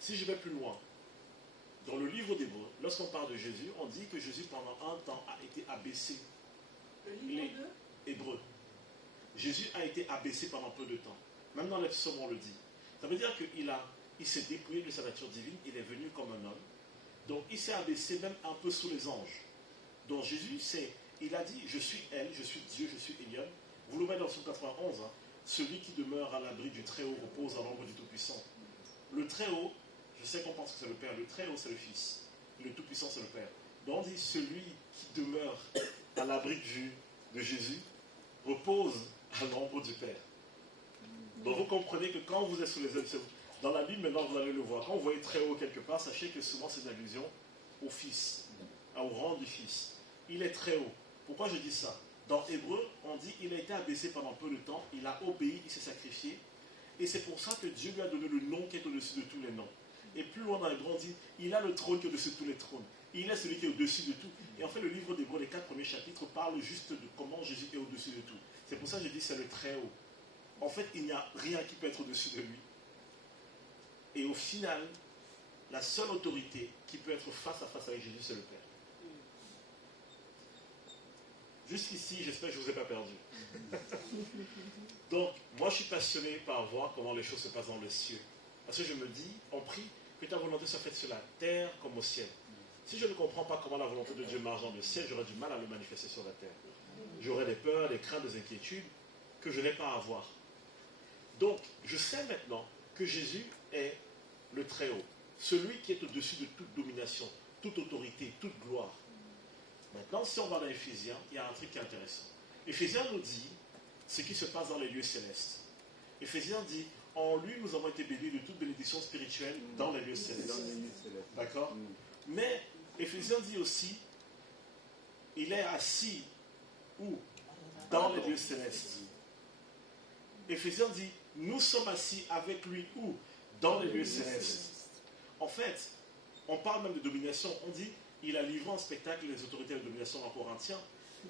Si je vais plus loin, dans le livre d'Hébreux, lorsqu'on parle de Jésus, on dit que Jésus, pendant un temps, a été abaissé. Le livre de Hébreux. Jésus a été abaissé pendant peu de temps. Même dans les psaumes, on le dit. Ça veut dire qu'il s'est dépouillé de sa nature divine, il est venu comme un homme. Donc, il s'est abaissé même un peu sous les anges. Donc, Jésus, il a dit, je suis elle, je suis Dieu, je suis Elion. Vous le voyez dans Psaume 91, hein, celui qui demeure à l'abri du Très-Haut repose à l'ombre du Tout-Puissant. Le Très-Haut, je sais qu'on pense que c'est le Père, le Très-Haut c'est le Fils, le Tout-Puissant c'est le Père. Donc on dit celui qui demeure à l'abri de Jésus repose à l'ombre du Père. Donc vous comprenez que quand vous êtes sous les ailes, dans la Bible maintenant vous allez le voir, quand vous voyez Très-Haut quelque part, sachez que souvent c'est une allusion au Fils, au rang du Fils. Il est très haut. Pourquoi je dis ça? Dans Hébreu, on dit il a été abaissé pendant peu de temps, il a obéi, il s'est sacrifié. Et c'est pour ça que Dieu lui a donné le nom qui est au-dessus de tous les noms. Et plus loin dans Hébreu, on dit il a le trône qui est au-dessus de tous les trônes. Il est celui qui est au-dessus de tout. Et en fait, le livre d'Hébreu, les 4 premiers chapitres, parlent juste de comment Jésus est au-dessus de tout. C'est pour ça que je dis c'est le très haut. En fait, il n'y a rien qui peut être au-dessus de lui. Et au final, la seule autorité qui peut être face à face avec Jésus, c'est le Père. Jusqu'ici, j'espère que je ne vous ai pas perdu. Donc, moi, je suis passionné par voir comment les choses se passent dans le ciel. Parce que je me dis, on prie que ta volonté soit faite sur la terre comme au ciel. Si je ne comprends pas comment la volonté de Dieu marche dans le ciel, j'aurai du mal à le manifester sur la terre. J'aurai des peurs, des craintes, des inquiétudes que je n'ai pas à avoir. Donc, je sais maintenant que Jésus est le Très-Haut, celui qui est au-dessus de toute domination, toute autorité, toute gloire. Maintenant, si on va dans Éphésiens, il y a un truc qui est intéressant. Éphésiens nous dit ce qui se passe dans les lieux célestes. Éphésiens dit, en lui, nous avons été bénis de toute bénédiction spirituelle dans les lieux célestes. D'accord? Mais Éphésiens dit aussi, il est assis où? Dans les lieux célestes. Éphésiens dit, nous sommes assis avec lui où? Dans les lieux célestes. En fait, on parle même de domination. On dit, il a livré en spectacle les autorités de domination en Corinthiens.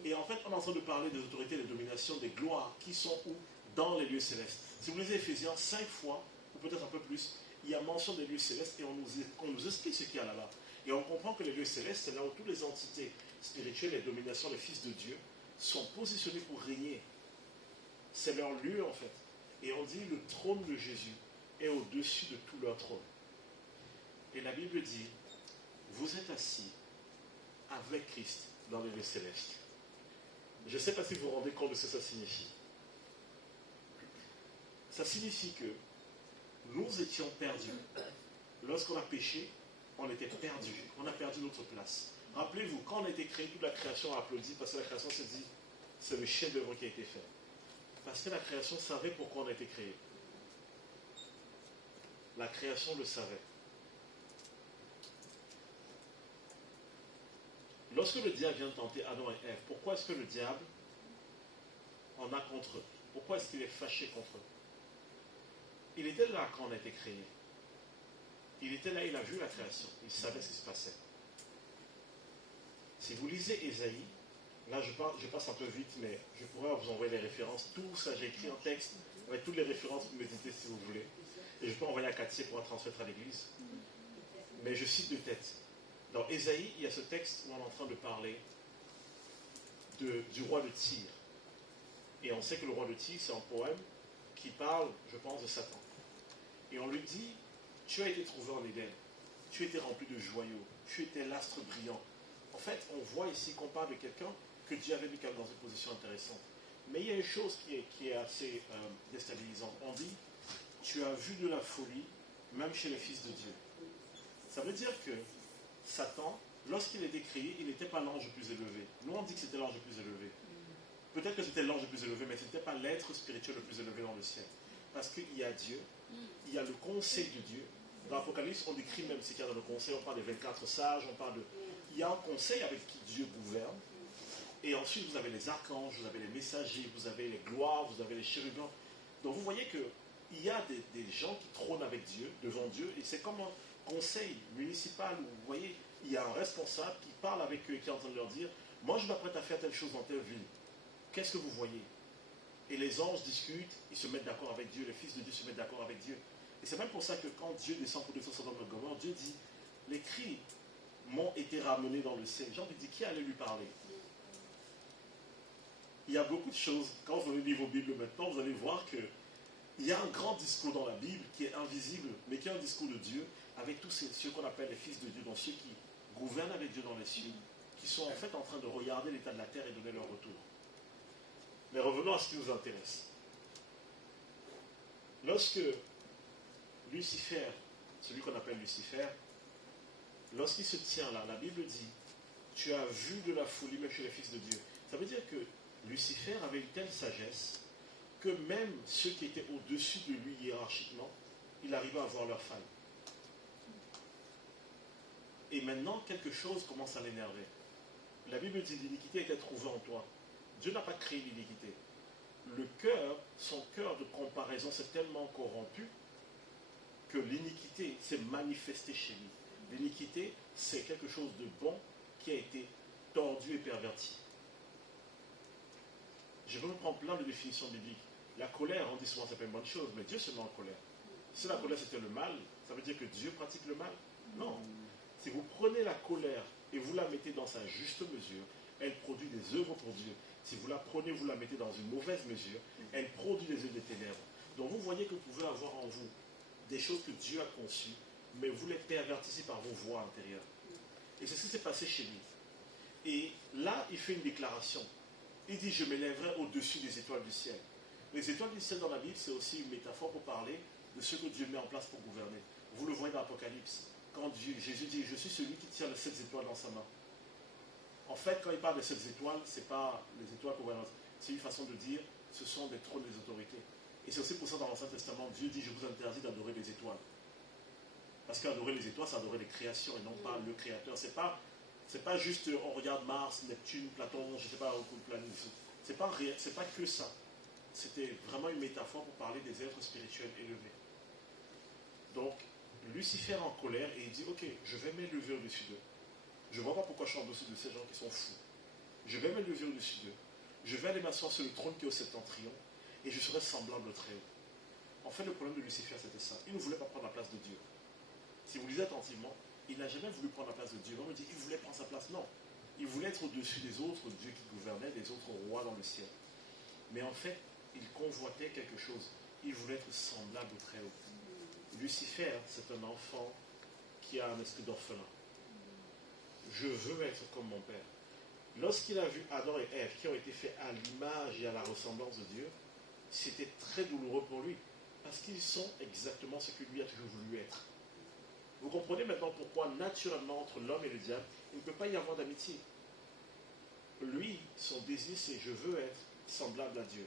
Et en fait, on est en train de parler des autorités de domination, des gloires qui sont où? Dans les lieux célestes. Si vous lisez Éphésiens 5 fois, ou peut-être un peu plus, il y a mention des lieux célestes et on nous explique ce qu'il y a là-bas. Et on comprend que les lieux célestes, c'est là où toutes les entités spirituelles et dominations, les fils de Dieu, sont positionnés pour régner. C'est leur lieu en fait. Et on dit le trône de Jésus est au-dessus de tout leur trône. Et la Bible dit, vous êtes assis avec Christ dans les lieux célestes. Je ne sais pas si vous vous rendez compte de ce que ça signifie. Ça signifie que nous étions perdus. Lorsqu'on a péché, on était perdus. On a perdu notre place. Rappelez-vous, quand on a été créé, toute la création a applaudi parce que la création s'est dit, c'est le chef-d'œuvre qui a été fait. Parce que la création savait pourquoi on a été créé. La création le savait. Lorsque le diable vient tenter Adam et Ève, pourquoi est-ce que le diable en a contre eux? Pourquoi est-ce qu'il est fâché contre eux? Il était là quand on a été créé. Il était là, il a vu la création. Il savait ce qui se passait. Si vous lisez Ésaïe, là je passe un peu vite, mais je pourrais vous envoyer les références. Tout ça, j'ai écrit un texte avec toutes les références pour méditer si vous voulez. Et je peux envoyer à Cathy pour la transmettre à l'église. Mais je cite de tête. Dans Ésaïe, il y a ce texte où on est en train de parler du roi de Tyr. Et on sait que le roi de Tyr, c'est un poème qui parle, je pense, de Satan. Et on lui dit, tu as été trouvé en Éden, tu étais rempli de joyaux, tu étais l'astre brillant. En fait, on voit ici qu'on parle de quelqu'un que Dieu avait mis quand même dans une position intéressante. Mais il y a une chose qui est assez déstabilisante. On dit, tu as vu de la folie, même chez les fils de Dieu. Ça veut dire que Satan, lorsqu'il était créé, il n'était pas l'ange le plus élevé. Nous, on dit que c'était l'ange le plus élevé. Peut-être que c'était l'ange le plus élevé, mais ce n'était pas l'être spirituel le plus élevé dans le ciel. Parce qu'il y a Dieu, il y a le conseil de Dieu. Dans l'Apocalypse, on décrit même ce qu'il y a dans le conseil, on parle des 24 sages, on parle de... Il y a un conseil avec qui Dieu gouverne. Et ensuite, vous avez les archanges, vous avez les messagers, vous avez les gloires, vous avez les chérubins. Donc vous voyez qu'il y a des gens qui trônent avec Dieu, devant Dieu, et c'est comme un conseil municipal où, vous voyez, il y a un responsable qui parle avec eux et qui est en train de leur dire, moi je m'apprête à faire telle chose dans telle ville. Qu'est-ce que vous voyez? Et les anges discutent, ils se mettent d'accord avec Dieu, les fils de Dieu se mettent d'accord avec Dieu. Et c'est même pour ça que quand Dieu descend pour détruire Sodome et Gomorrhe, Dieu dit, les cris m'ont été ramenés dans le ciel. J'ai envie de dire, qui allait lui parler? Il y a beaucoup de choses. Quand vous allez lire vos Bibles maintenant, vous allez voir qu'il y a un grand discours dans la Bible qui est invisible, mais qui est un discours de Dieu avec tous ceux qu'on appelle les fils de Dieu, donc ceux qui gouvernent avec Dieu dans les cieux, qui sont en fait en train de regarder l'état de la terre et donner leur retour. Mais revenons à ce qui nous intéresse. Lorsque Lucifer, celui qu'on appelle Lucifer, lorsqu'il se tient là, la Bible dit, tu as vu de la folie même chez les fils de Dieu. Ça veut dire que Lucifer avait une telle sagesse que même ceux qui étaient au-dessus de lui hiérarchiquement, il arrivait à voir leurs failles. Et maintenant, quelque chose commence à l'énerver. La Bible dit l'iniquité était trouvée en toi. Dieu n'a pas créé l'iniquité. Le cœur, son cœur de comparaison s'est tellement corrompu que l'iniquité s'est manifestée chez lui. L'iniquité, c'est quelque chose de bon qui a été tordu et perverti. Je vais vous prendre plein de définitions bibliques. La colère, on dit souvent que c'est pas une bonne chose, mais Dieu se met en colère. Si la colère c'était le mal, ça veut dire que Dieu pratique le mal? Non. Si vous prenez la colère et vous la mettez dans sa juste mesure, elle produit des œuvres pour Dieu. Si vous la prenez, vous la mettez dans une mauvaise mesure, elle produit des œuvres des ténèbres. Donc vous voyez que vous pouvez avoir en vous des choses que Dieu a conçues, mais vous les pervertissez par vos voies intérieures. Et c'est ce qui s'est passé chez lui. Et là, il fait une déclaration. Il dit, je m'élèverai au-dessus des étoiles du ciel. Les étoiles du ciel dans la Bible, c'est aussi une métaphore pour parler de ce que Dieu met en place pour gouverner. Vous le voyez dans l'Apocalypse. Quand Jésus dit, je suis celui qui tient les 7 étoiles dans sa main. En fait, quand il parle de 7 étoiles, ce n'est pas les étoiles qu'on voit dans... C'est une façon de dire, ce sont des trônes des autorités. Et c'est aussi pour ça dans l'Ancien Testament, Dieu dit, je vous interdis d'adorer les étoiles. Parce qu'adorer les étoiles, c'est adorer les créations et non pas le Créateur. C'est pas juste, on regarde Mars, Neptune, Platon, je ne sais pas, beaucoup de planètes. C'est pas que ça. C'était vraiment une métaphore pour parler des êtres spirituels élevés. Donc, Lucifer en colère, et il dit, ok, je vais m'élever au-dessus d'eux. Je ne vois pas pourquoi je suis en dessus de ces gens qui sont fous. Je vais m'élever au-dessus d'eux. Je vais aller m'asseoir sur le trône qui est au septentrion, et je serai semblable au Très-Haut. En fait, le problème de Lucifer, c'était ça. Il ne voulait pas prendre la place de Dieu. Si vous lisez attentivement, il n'a jamais voulu prendre la place de Dieu. On me dit qu'il voulait prendre sa place. Non. Il voulait être au-dessus des autres dieux qui gouvernaient, des autres rois dans le ciel. Mais en fait, il convoitait quelque chose. Il voulait être semblable au Très-Haut. Lucifer, c'est un enfant qui a un esprit d'orphelin. Je veux être comme mon père. Lorsqu'il a vu Adam et Ève qui ont été faits à l'image et à la ressemblance de Dieu, c'était très douloureux pour lui. Parce qu'ils sont exactement ce que lui a toujours voulu être. Vous comprenez maintenant pourquoi, naturellement, entre l'homme et le diable, il ne peut pas y avoir d'amitié. Lui, son désir, c'est « je veux être semblable à Dieu ».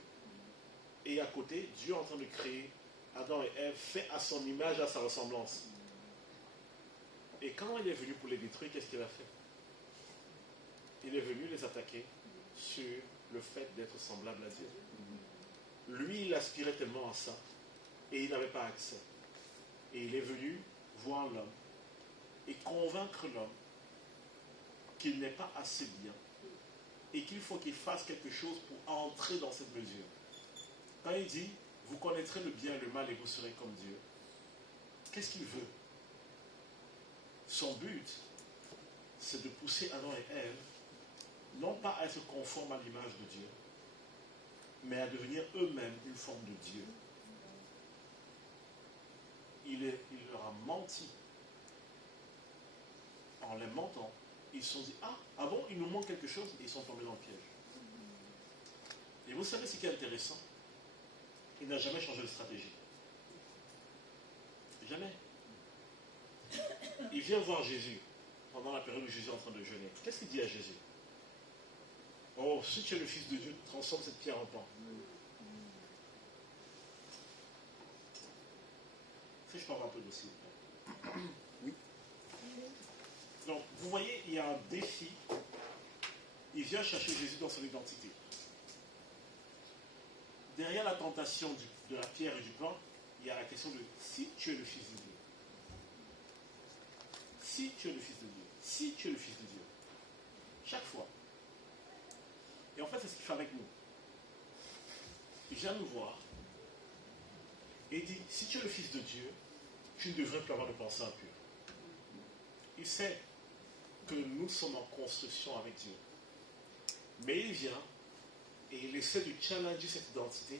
Et à côté, Dieu est en train de créer Adam et Ève, fait à son image, à sa ressemblance. Et quand il est venu pour les détruire, qu'est-ce qu'il a fait? Il est venu les attaquer sur le fait d'être semblable à Dieu. Lui, il aspirait tellement à ça, et il n'avait pas accès. Et il est venu voir l'homme et convaincre l'homme qu'il n'est pas assez bien et qu'il faut qu'il fasse quelque chose pour entrer dans cette mesure. Quand il dit, vous connaîtrez le bien et le mal et vous serez comme Dieu, qu'est-ce qu'il veut? Son but, c'est de pousser Adam et Ève, non pas à être conformes à l'image de Dieu, mais à devenir eux-mêmes une forme de Dieu. Il leur a menti. En les mentant, ils se sont dit, ah bon, il nous manque quelque chose, et ils sont tombés dans le piège. Et vous savez ce qui est intéressant? Il n'a jamais changé de stratégie. Jamais. Il vient voir Jésus pendant la période où Jésus est en train de jeûner. Qu'est-ce qu'il dit à Jésus? Oh, si tu es le Fils de Dieu, transforme cette pierre en pain. je peux avoir un peu d'eau, s'il vous plaît? Oui. Donc, vous voyez, il y a un défi. Il vient chercher Jésus dans son identité. Derrière la tentation de la pierre et du pain, il y a la question de si tu es le Fils de Dieu. Si tu es le Fils de Dieu. Si tu es le Fils de Dieu. Chaque fois. Et en fait, c'est ce qu'il fait avec nous. Il vient nous voir et il dit, si tu es le Fils de Dieu, tu ne devrais plus avoir de pensée impure. Il sait que nous sommes en construction avec Dieu. Mais il vient et il essaie de challenger cette identité,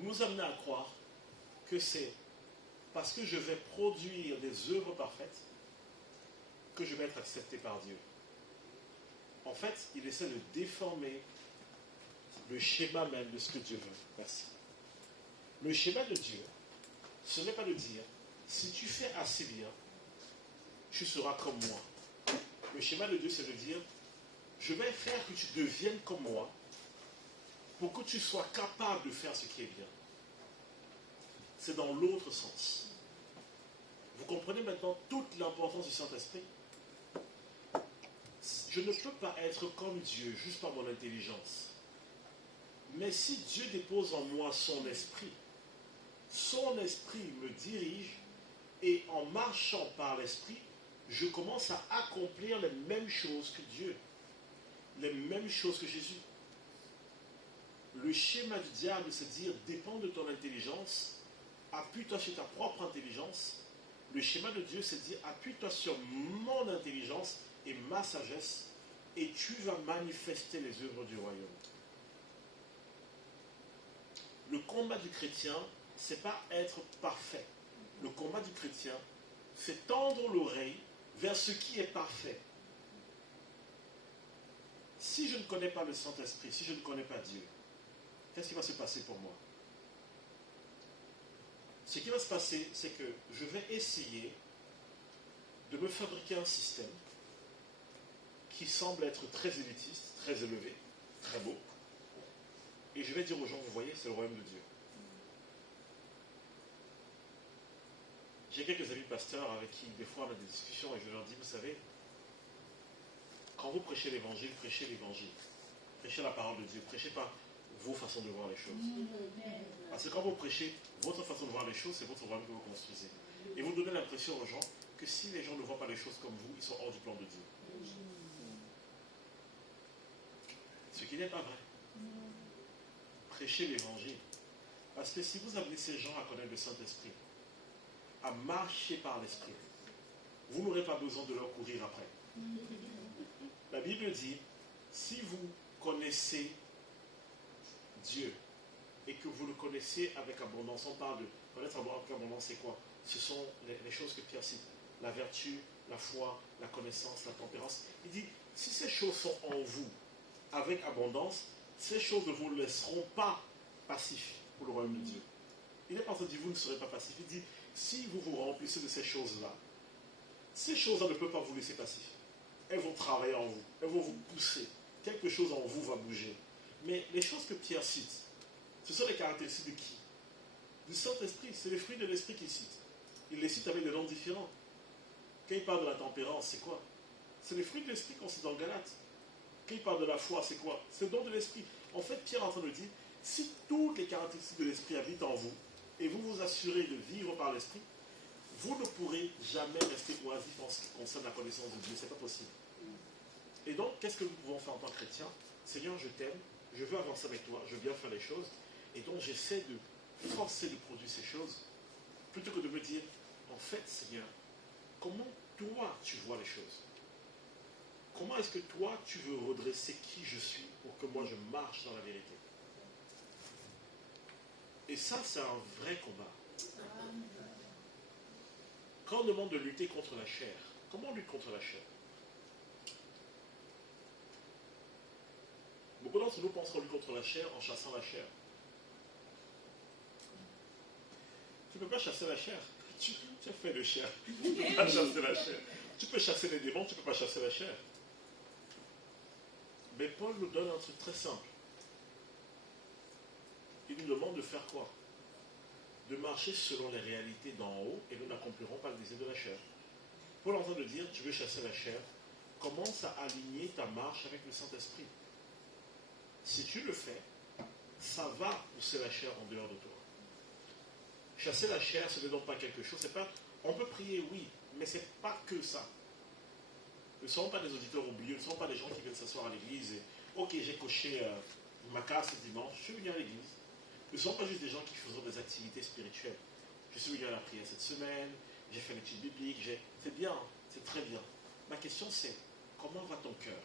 nous amener à croire que c'est parce que je vais produire des œuvres parfaites que je vais être accepté par Dieu. En fait, il essaie de déformer le schéma même de ce que Dieu veut. Merci. Le schéma de Dieu, ce n'est pas de dire, si tu fais assez bien, tu seras comme moi. Le schéma de Dieu, c'est de dire, je vais faire que tu deviennes comme moi pour que tu sois capable de faire ce qui est bien. C'est dans l'autre sens. Vous comprenez maintenant toute l'importance du Saint-Esprit? Je ne peux pas être comme Dieu juste par mon intelligence. Mais si Dieu dépose en moi son esprit me dirige et en marchant par l'esprit, je commence à accomplir les mêmes choses que Dieu, les mêmes choses que Jésus. Le schéma du diable, c'est de dire, dépends de ton intelligence, appuie-toi sur ta propre intelligence. Le schéma de Dieu, c'est de dire, appuie-toi sur mon intelligence et ma sagesse, et tu vas manifester les œuvres du royaume. Le combat du chrétien, c'est pas être parfait. Le combat du chrétien, c'est tendre l'oreille vers ce qui est parfait. Si je ne connais pas le Saint-Esprit, si je ne connais pas Dieu, qu'est-ce qui va se passer pour moi? Ce qui va se passer, c'est que je vais essayer de me fabriquer un système qui semble être très élitiste, très élevé, très beau. Et je vais dire aux gens, vous voyez, c'est le royaume de Dieu. J'ai quelques amis pasteurs avec qui, des fois, on a des discussions et je leur dis, vous savez, quand vous prêchez l'évangile, prêchez la parole de Dieu, prêchez pas vos façons de voir les choses. Parce que quand vous prêchez votre façon de voir les choses, c'est votre royaume que vous construisez. Et vous donnez l'impression aux gens que si les gens ne voient pas les choses comme vous, ils sont hors du plan de Dieu. Ce qui n'est pas vrai. Prêchez l'évangile. Parce que si vous amenez ces gens à connaître le Saint-Esprit, à marcher par l'Esprit, vous n'aurez pas besoin de leur courir après. La Bible dit, si vous connaissez Dieu et que vous le connaissez avec abondance, on parle de connaître avec abondance, c'est quoi? Ce sont les choses que Pierre cite, la vertu, la foi, la connaissance, la tempérance. Il dit, si ces choses sont en vous avec abondance, ces choses ne vous laisseront pas passifs pour le royaume de Dieu. Il n'est pas en train de dire, vous ne serez pas passifs. Il dit, si vous vous remplissez de ces choses-là ne peuvent pas vous laisser passifs. Elles vont travailler en vous, elles vont vous pousser. Quelque chose en vous va bouger. Mais les choses que Pierre cite, ce sont les caractéristiques de qui? Du Saint-Esprit. C'est les fruits de l'Esprit qu'il cite. Il les cite avec des noms différents. Quand il parle de la tempérance, c'est quoi? C'est les fruits de l'Esprit qu'on cite dans Galates. Quand il parle de la foi, c'est quoi? C'est le don de l'Esprit. En fait, Pierre est en train de dire, si toutes les caractéristiques de l'Esprit habitent en vous, et vous vous assurez de vivre par l'Esprit, vous ne pourrez jamais rester oisif en ce qui concerne la connaissance de Dieu. Ce n'est pas possible. Et donc, qu'est-ce que nous pouvons faire en tant que chrétiens? Seigneur, je t'aime, je veux avancer avec toi, je veux bien faire les choses, et donc j'essaie de forcer de produire ces choses, plutôt que de me dire, en fait, Seigneur, comment toi tu vois les choses? Comment est-ce que toi tu veux redresser qui je suis pour que moi je marche dans la vérité? Et ça, c'est un vrai combat. Quand on demande de lutter contre la chair, comment on lutte contre la chair? Beaucoup d'entre nous pensent qu'on lutte contre la chair en chassant la chair. Tu ne peux pas chasser la chair. Tu as fait de chair. Tu ne peux pas chasser la chair. Tu peux chasser les démons, tu ne peux pas chasser la chair. Mais Paul nous donne un truc très simple. Il nous demande de faire quoi? de marcher selon les réalités d'en haut et nous n'accomplirons pas le désir de la chair. Paul est en train de dire, tu veux chasser la chair, commence à aligner ta marche avec le Saint-Esprit. Si tu le fais, ça va pousser la chair en dehors de toi. Chasser la chair, ce n'est donc pas quelque chose. C'est pas, on peut prier, oui, mais ce n'est pas que ça. Nous ne sommes pas des auditeurs oublieux, nous ne sommes pas des gens qui viennent s'asseoir à l'église et ok, j'ai coché ma case ce dimanche, je suis venu à l'église. Nous ne sommes pas juste des gens qui faisons des activités spirituelles. Je suis venu à la prière cette semaine, j'ai fait l'étude biblique, c'est bien, c'est très bien. Ma question c'est, comment va ton cœur?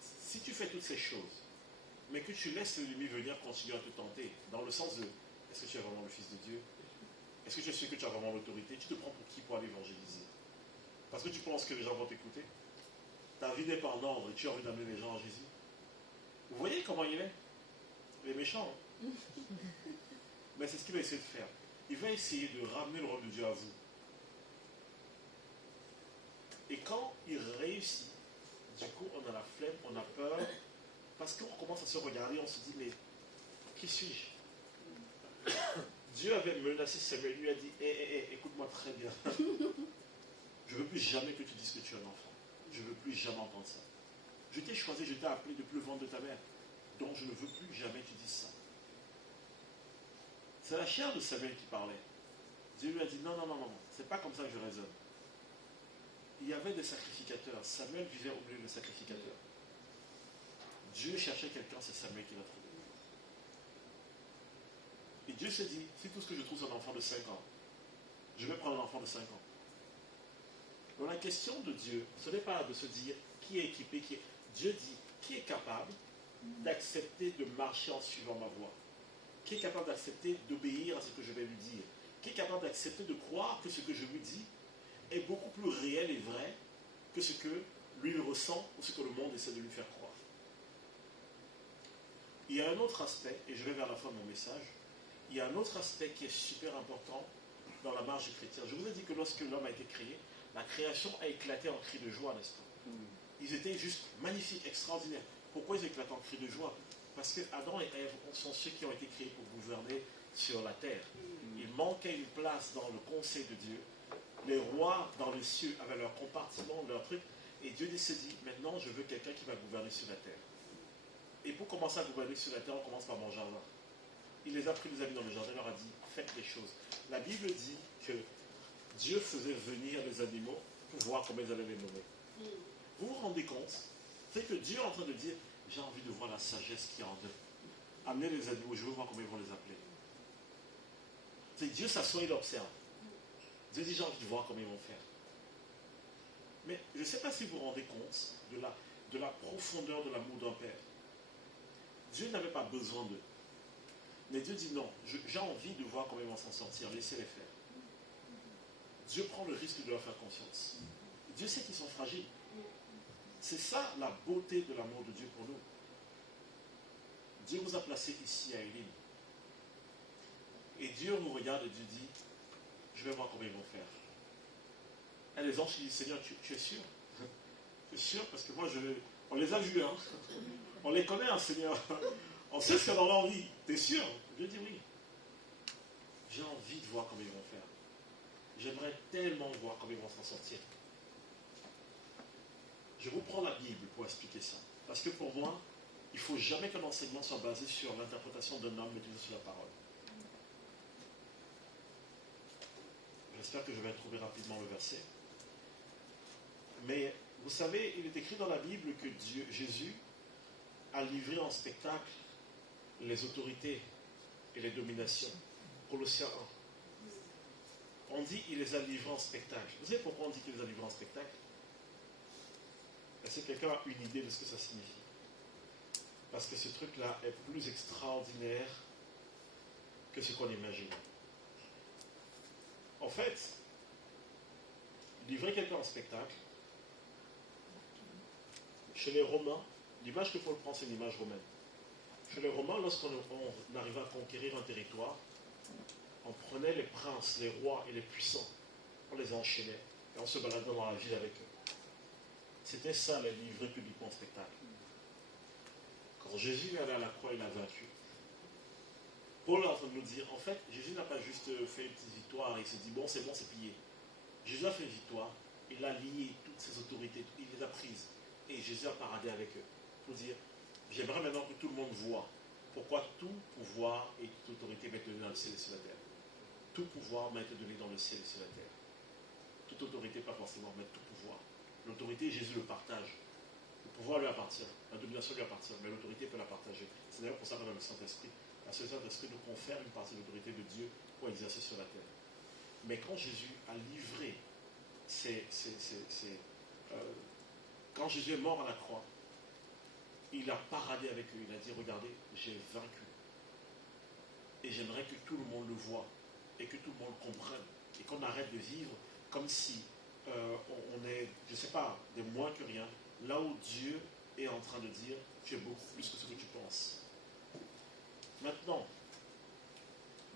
Si tu fais toutes ces choses, mais que tu laisses l'ennemi venir continuer à te tenter, dans le sens de, est-ce que tu es vraiment le Fils de Dieu? Est-ce que tu es sûr que tu as vraiment l'autorité? Tu te prends pour qui pour aller évangéliser? Parce que tu penses que les gens vont t'écouter? Ta vie n'est pas en ordre et tu as envie d'amener les gens à Jésus? Vous voyez comment il est? Il est méchant. Hein? Mais c'est ce qu'il va essayer de faire. Il va essayer de ramener le rôle de Dieu à vous. Et quand il réussit, du coup, on a la flemme, on a peur, parce qu'on commence à se regarder, on se dit, mais qui suis-je? Dieu avait menacé Samuel, lui a dit, écoute-moi très bien. Je ne veux plus jamais que tu dises que tu es un enfant. Je ne veux plus jamais entendre ça. Je t'ai choisi, je t'ai appelé depuis le ventre de ta mère. Donc je ne veux plus jamais que tu dises ça. C'est la chair de Samuel qui parlait. Dieu lui a dit, non, c'est pas comme ça que je raisonne. Il y avait des sacrificateurs. Samuel vivait au milieu des sacrificateurs. Dieu cherchait quelqu'un, c'est Samuel qui l'a trouvé. Et Dieu s'est dit, si tout ce que je trouve c'est un enfant de 5 ans, je vais prendre un enfant de 5 ans. Donc la question de Dieu, ce n'est pas de se dire qui est équipé, qui est... Dieu dit, qui est capable d'accepter de marcher en suivant ma voie? Qui est capable d'accepter d'obéir à ce que je vais lui dire? Qui est capable d'accepter de croire que ce que je lui dis est beaucoup plus réel et vrai que ce que lui ressent ou ce que le monde essaie de lui faire croire? Il y a un autre aspect, et je vais vers la fin de mon message, il y a un autre aspect qui est super important dans la marche du chrétien. Je vous ai dit que lorsque l'homme a été créé, la création a éclaté en cris de joie, n'est-ce pas? Ils étaient juste magnifiques, extraordinaires. Pourquoi ils éclatent en cris de joie? Parce que Adam et Ève sont ceux qui ont été créés pour gouverner sur la terre. Il manquait une place dans le conseil de Dieu. Les rois dans les cieux avaient leur compartiment, leur truc. Et Dieu s'est dit, maintenant je veux quelqu'un qui va gouverner sur la terre. Et pour commencer à gouverner sur la terre, on commence par mon jardin. Il les a pris, les a mis dans le jardin, il leur a dit, faites les choses. La Bible dit que Dieu faisait venir les animaux pour voir comment ils allaient les nommer. Vous vous rendez compte? C'est que Dieu est en train de dire, j'ai envie de voir la sagesse qui est en eux. Amenez les animaux, je veux voir comment ils vont les appeler. C'est Dieu s'assoit, il observe. Dieu dit, j'ai envie de voir comment ils vont faire. Mais je ne sais pas si vous vous rendez compte de la profondeur de l'amour d'un père. Dieu n'avait pas besoin d'eux. Mais Dieu dit non, j'ai envie de voir comment ils vont s'en sortir, laissez-les faire. Dieu prend le risque de leur faire confiance. Dieu sait qu'ils sont fragiles. C'est ça la beauté de l'amour de Dieu pour nous. Dieu vous a placé ici à Elim. Et Dieu nous regarde et Dieu dit, je vais voir comment ils vont faire. Et les anges disent, Seigneur, tu es sûr? Tu es sûr? Parce que moi, on les a vus, hein? On les connaît, hein, Seigneur. On sait ce qu'il y a dans leur vie. Tu es sûr? Dieu dit oui. J'ai envie de voir comment ils vont faire. J'aimerais tellement voir comment ils vont s'en sortir. Je vous prends la Bible pour expliquer ça. Parce que pour moi, il ne faut jamais qu'un enseignement soit basé sur l'interprétation d'un homme, mais toujours sur la parole. J'espère que je vais trouver rapidement le verset. Mais vous savez, il est écrit dans la Bible que Jésus a livré en spectacle les autorités et les dominations. Colossiens 1. On dit qu'il les a livrés en spectacle. Vous savez pourquoi on dit qu'il les a livrés en spectacle? Est-ce que quelqu'un a une idée de ce que ça signifie? Parce que ce truc-là est plus extraordinaire que ce qu'on imagine. En fait, livrer quelqu'un en spectacle, chez les Romains, l'image que Paul prend, c'est une image romaine. Chez les Romains, lorsqu'on arrivait à conquérir un territoire, on prenait les princes, les rois et les puissants, on les enchaînait et on se baladait dans la ville avec eux. C'était ça, les livrer publiquement en spectacle. Quand Jésus est allé à la croix, il a vaincu. nous dire, en fait, Jésus n'a pas juste fait une petite victoire et il s'est dit, bon, c'est plié. Jésus a fait une victoire, il a lié toutes ses autorités, il les a prises. Et Jésus a paradé avec eux pour dire, j'aimerais maintenant que tout le monde voit pourquoi tout pouvoir et toute autorité m'est donné dans le ciel et sur la terre. Tout pouvoir m'a été donné dans le ciel et sur la terre. Toute autorité, pas forcément, mais tout pouvoir. L'autorité, Jésus le partage. Le pouvoir lui appartient, la domination lui appartient, mais l'autorité peut la partager. C'est d'ailleurs pour ça qu'on a le Saint-Esprit. Parce que le Saint-Esprit nous confère une partie de l'autorité de Dieu pour exercer sur la terre. Mais quand Jésus a livré quand Jésus est mort à la croix, il a paradé avec eux. Il a dit, regardez, j'ai vaincu. Et j'aimerais que tout le monde le voie et que tout le monde comprenne. Et qu'on arrête de vivre comme si on est, je ne sais pas, des moins que rien, là où Dieu est en train de dire, tu es beaucoup plus que ce que tu penses. Maintenant,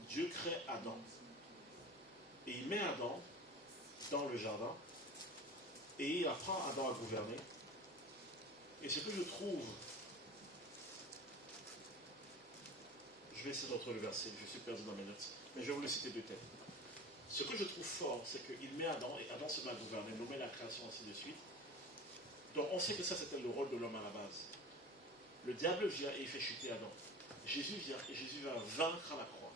Dieu crée Adam. Et il met Adam dans le jardin. Et il apprend Adam à gouverner. Et ce que je trouve, je vais essayer de retrouver le verset, je suis perdu dans mes notes, mais je vais vous le citer de tête. Ce que je trouve fort, c'est qu'il met Adam, et Adam se met à gouverner, nommer la création, ainsi de suite. Donc on sait que ça c'était le rôle de l'homme à la base. Le diable vient et il fait chuter Adam. Jésus vient et Jésus va vaincre à la croix.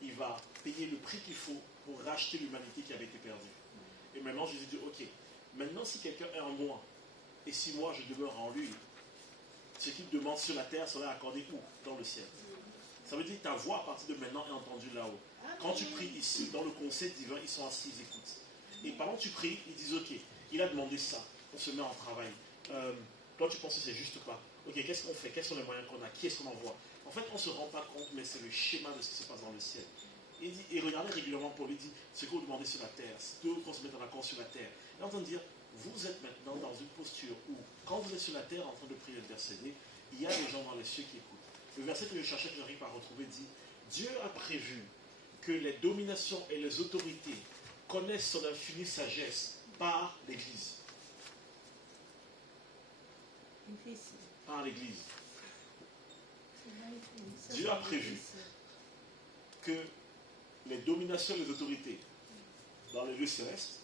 Il va payer le prix qu'il faut pour racheter l'humanité qui avait été perdue. Et maintenant Jésus dit, ok, maintenant si quelqu'un est en moi, et si moi je demeure en lui, ce qu'il demande sur la terre sera accordé où? Dans le ciel. Ça veut dire que ta voix à partir de maintenant est entendue là-haut. Quand tu pries ici, dans le conseil divin, ils sont assis, ils écoutent. Et pendant que tu pries, ils disent, ok, il a demandé ça, on se met en travail. Toi tu penses que c'est juste pas. Ok, qu'est-ce qu'on fait? Quels sont les moyens qu'on a? Qui est-ce qu'on envoie? En fait, on ne se rend pas compte, mais c'est le schéma de ce qui se passe dans le ciel. Et regardez régulièrement Paul, il dit, ce que vous demandez sur la terre, c'est qu'on se mette en accord sur la terre. Et on entend dire, vous êtes maintenant dans une posture où, quand vous êtes sur la terre en train de prier et d'intercéder, il y a des gens dans les cieux qui écoutent. Le verset que je cherchais, que j'arrive à retrouver, dit, Dieu a prévu que les dominations et les autorités connaissent son infinie sagesse par l'Église. Par l'Église. Dieu a prévu que les dominations et les autorités dans les lieux célestes,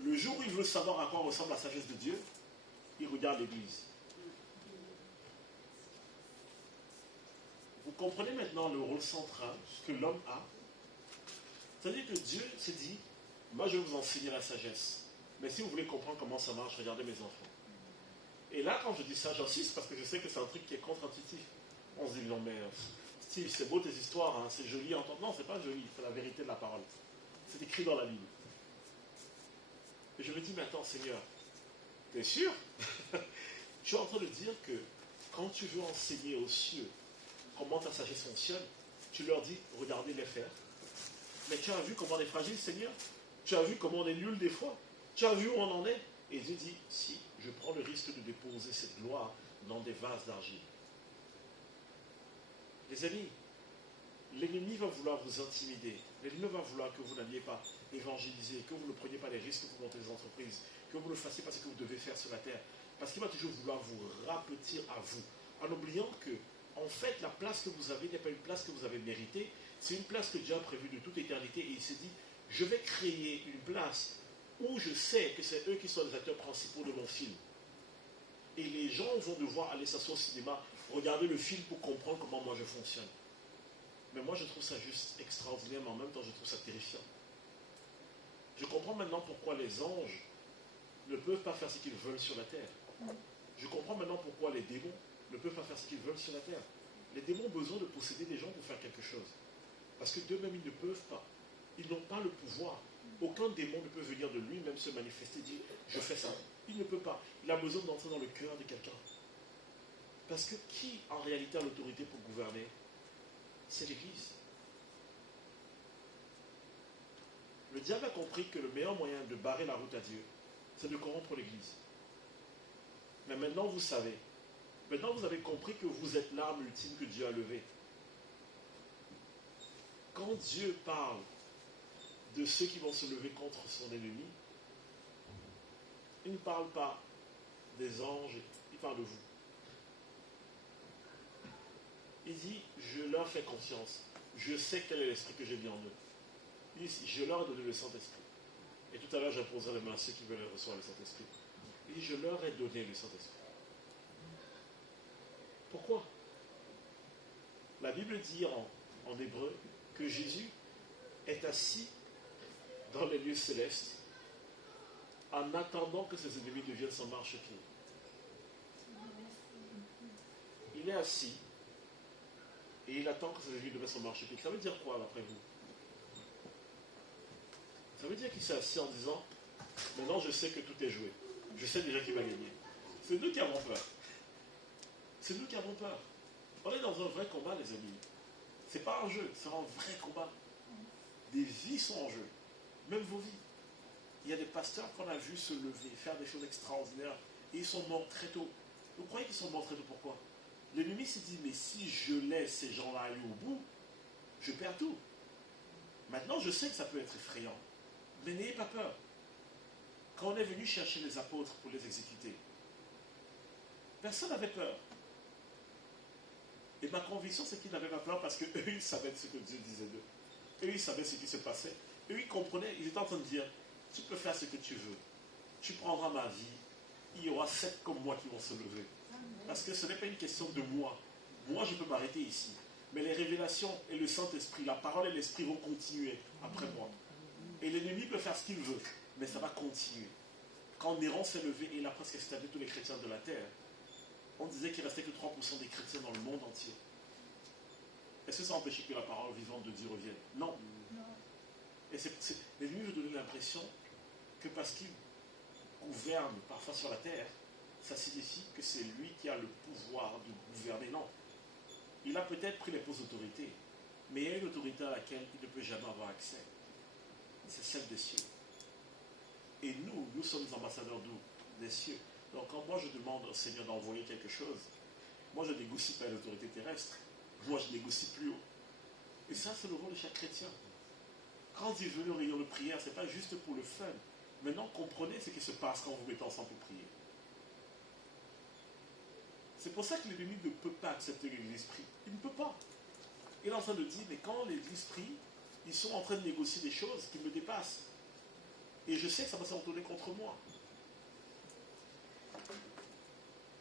le jour où il veut savoir à quoi ressemble la sagesse de Dieu, il regarde l'Église. Vous comprenez maintenant le rôle central que l'homme a. C'est-à-dire que Dieu s'est dit, moi je vais vous enseigner la sagesse. Mais si vous voulez comprendre comment ça marche, regardez mes enfants. Et là, quand je dis ça, j'insiste parce que je sais que c'est un truc qui est contre-intuitif. On se dit, non mais, Steve, c'est beau tes histoires, hein, c'est joli à entendre. Non, c'est pas joli, c'est la vérité de la parole. C'est écrit dans la Bible. Et je me dis, mais attends, Seigneur, t'es sûr? Tu es en train de dire que quand tu veux enseigner aux cieux comment ta sagesse fonctionne, tu leur dis, regardez-les faire. Mais tu as vu comment on est fragile, Seigneur? Tu as vu comment on est nul des fois? Tu as vu où on en est? Et Dieu dit, si, je prends le risque de déposer cette gloire dans des vases d'argile. Les amis, l'ennemi va vouloir vous intimider. L'ennemi va vouloir que vous n'alliez pas évangéliser, que vous ne preniez pas les risques pour monter des entreprises, que vous le fassiez parce que vous devez faire sur la terre. Parce qu'il va toujours vouloir vous rapetir à vous, en oubliant que, en fait, la place que vous avez n'est pas une place que vous avez méritée, c'est une place que Dieu a prévue de toute éternité et il s'est dit, je vais créer une place où je sais que c'est eux qui sont les acteurs principaux de mon film. Et les gens vont devoir aller s'asseoir au cinéma, regarder le film pour comprendre comment moi je fonctionne. Mais moi je trouve ça juste extraordinaire, mais en même temps je trouve ça terrifiant. Je comprends maintenant pourquoi les anges ne peuvent pas faire ce qu'ils veulent sur la terre. Je comprends maintenant pourquoi les démons ne peuvent pas faire ce qu'ils veulent sur la terre. Les démons ont besoin de posséder des gens pour faire quelque chose. Parce que d'eux-mêmes, ils ne peuvent pas. Ils n'ont pas le pouvoir. Aucun démon ne peut venir de lui-même se manifester et dire « je fais ça ». Il ne peut pas. Il a besoin d'entrer dans le cœur de quelqu'un. Parce que qui, en réalité, a l'autorité pour gouverner? C'est l'Église. Le diable a compris que le meilleur moyen de barrer la route à Dieu, c'est de corrompre l'Église. Mais maintenant, vous savez. Maintenant, vous avez compris que vous êtes l'arme ultime que Dieu a levée. Quand Dieu parle de ceux qui vont se lever contre son ennemi, il ne parle pas des anges, il parle de vous. Il dit, je leur fais confiance. je sais quel est l'esprit que j'ai mis en eux. Il dit, je leur ai donné le Saint-Esprit. Et tout à l'heure, j'imposerai les mains à ceux qui veulent recevoir le Saint-Esprit. Il dit, je leur ai donné le Saint-Esprit. Pourquoi? La Bible dit en hébreu que Jésus est assis dans les lieux célestes en attendant que ses ennemis deviennent son marchepied. Il est assis et il attend que ses ennemis deviennent son marchepied. Ça veut dire quoi, d'après vous? Ça veut dire qu'il s'est assis en disant, maintenant je sais que tout est joué. Je sais déjà qui va gagner. C'est nous qui avons peur. C'est nous qui avons peur. On est dans un vrai combat, les amis. C'est pas un jeu, c'est un vrai combat. Des vies sont en jeu. Même vos vies. Il y a des pasteurs qu'on a vus se lever, faire des choses extraordinaires, et ils sont morts très tôt. Vous croyez qu'ils sont morts très tôt, pourquoi? L'ennemi s'est dit, mais si je laisse ces gens-là aller au bout, je perds tout. Maintenant, je sais que ça peut être effrayant, mais n'ayez pas peur. Quand on est venu chercher les apôtres pour les exécuter, personne n'avait peur. Et ma conviction, c'est qu'ils n'avaient pas peur parce qu'eux, ils savaient ce que Dieu disait d'eux. Eux, ils savaient ce qui se passait. Eux, ils comprenaient, ils étaient en train de dire, tu peux faire ce que tu veux. Tu prendras ma vie. Il y aura 7 comme moi qui vont se lever. Parce que ce n'est pas une question de moi. Moi, je peux m'arrêter ici. Mais les révélations et le Saint-Esprit, la parole et l'Esprit vont continuer après moi. Et l'ennemi peut faire ce qu'il veut, mais ça va continuer. Quand Néron s'est levé et il a presque exterminé tous les chrétiens de la terre, on disait qu'il ne restait que 3% des chrétiens dans le monde entier. Est-ce que ça empêchait que la parole vivante de Dieu revienne? Non. Et l'ennemi veut donner l'impression que parce qu'il gouverne parfois sur la terre, ça signifie que c'est lui qui a le pouvoir de gouverner. Non. Il a peut-être pris les postes d'autorité, mais il y a une autorité à laquelle il ne peut jamais avoir accès. C'est celle des cieux. Et nous sommes ambassadeurs d'où? Des cieux. Donc quand moi je demande au Seigneur d'envoyer quelque chose, moi je ne négocie pas l'autorité terrestre. Moi je négocie plus haut. Et ça, c'est le rôle de chaque chrétien. Quand Dieu est venu aux réunions de prière, ce n'est pas juste pour le fun. Maintenant, comprenez ce qui se passe quand vous mettez ensemble pour prier. C'est pour ça que l'ennemi ne peut pas accepter l'esprit. Il ne peut pas. Il est en train de dire, mais quand les esprits, ils sont en train de négocier des choses qui me dépassent. Et je sais que ça va se retourner contre moi.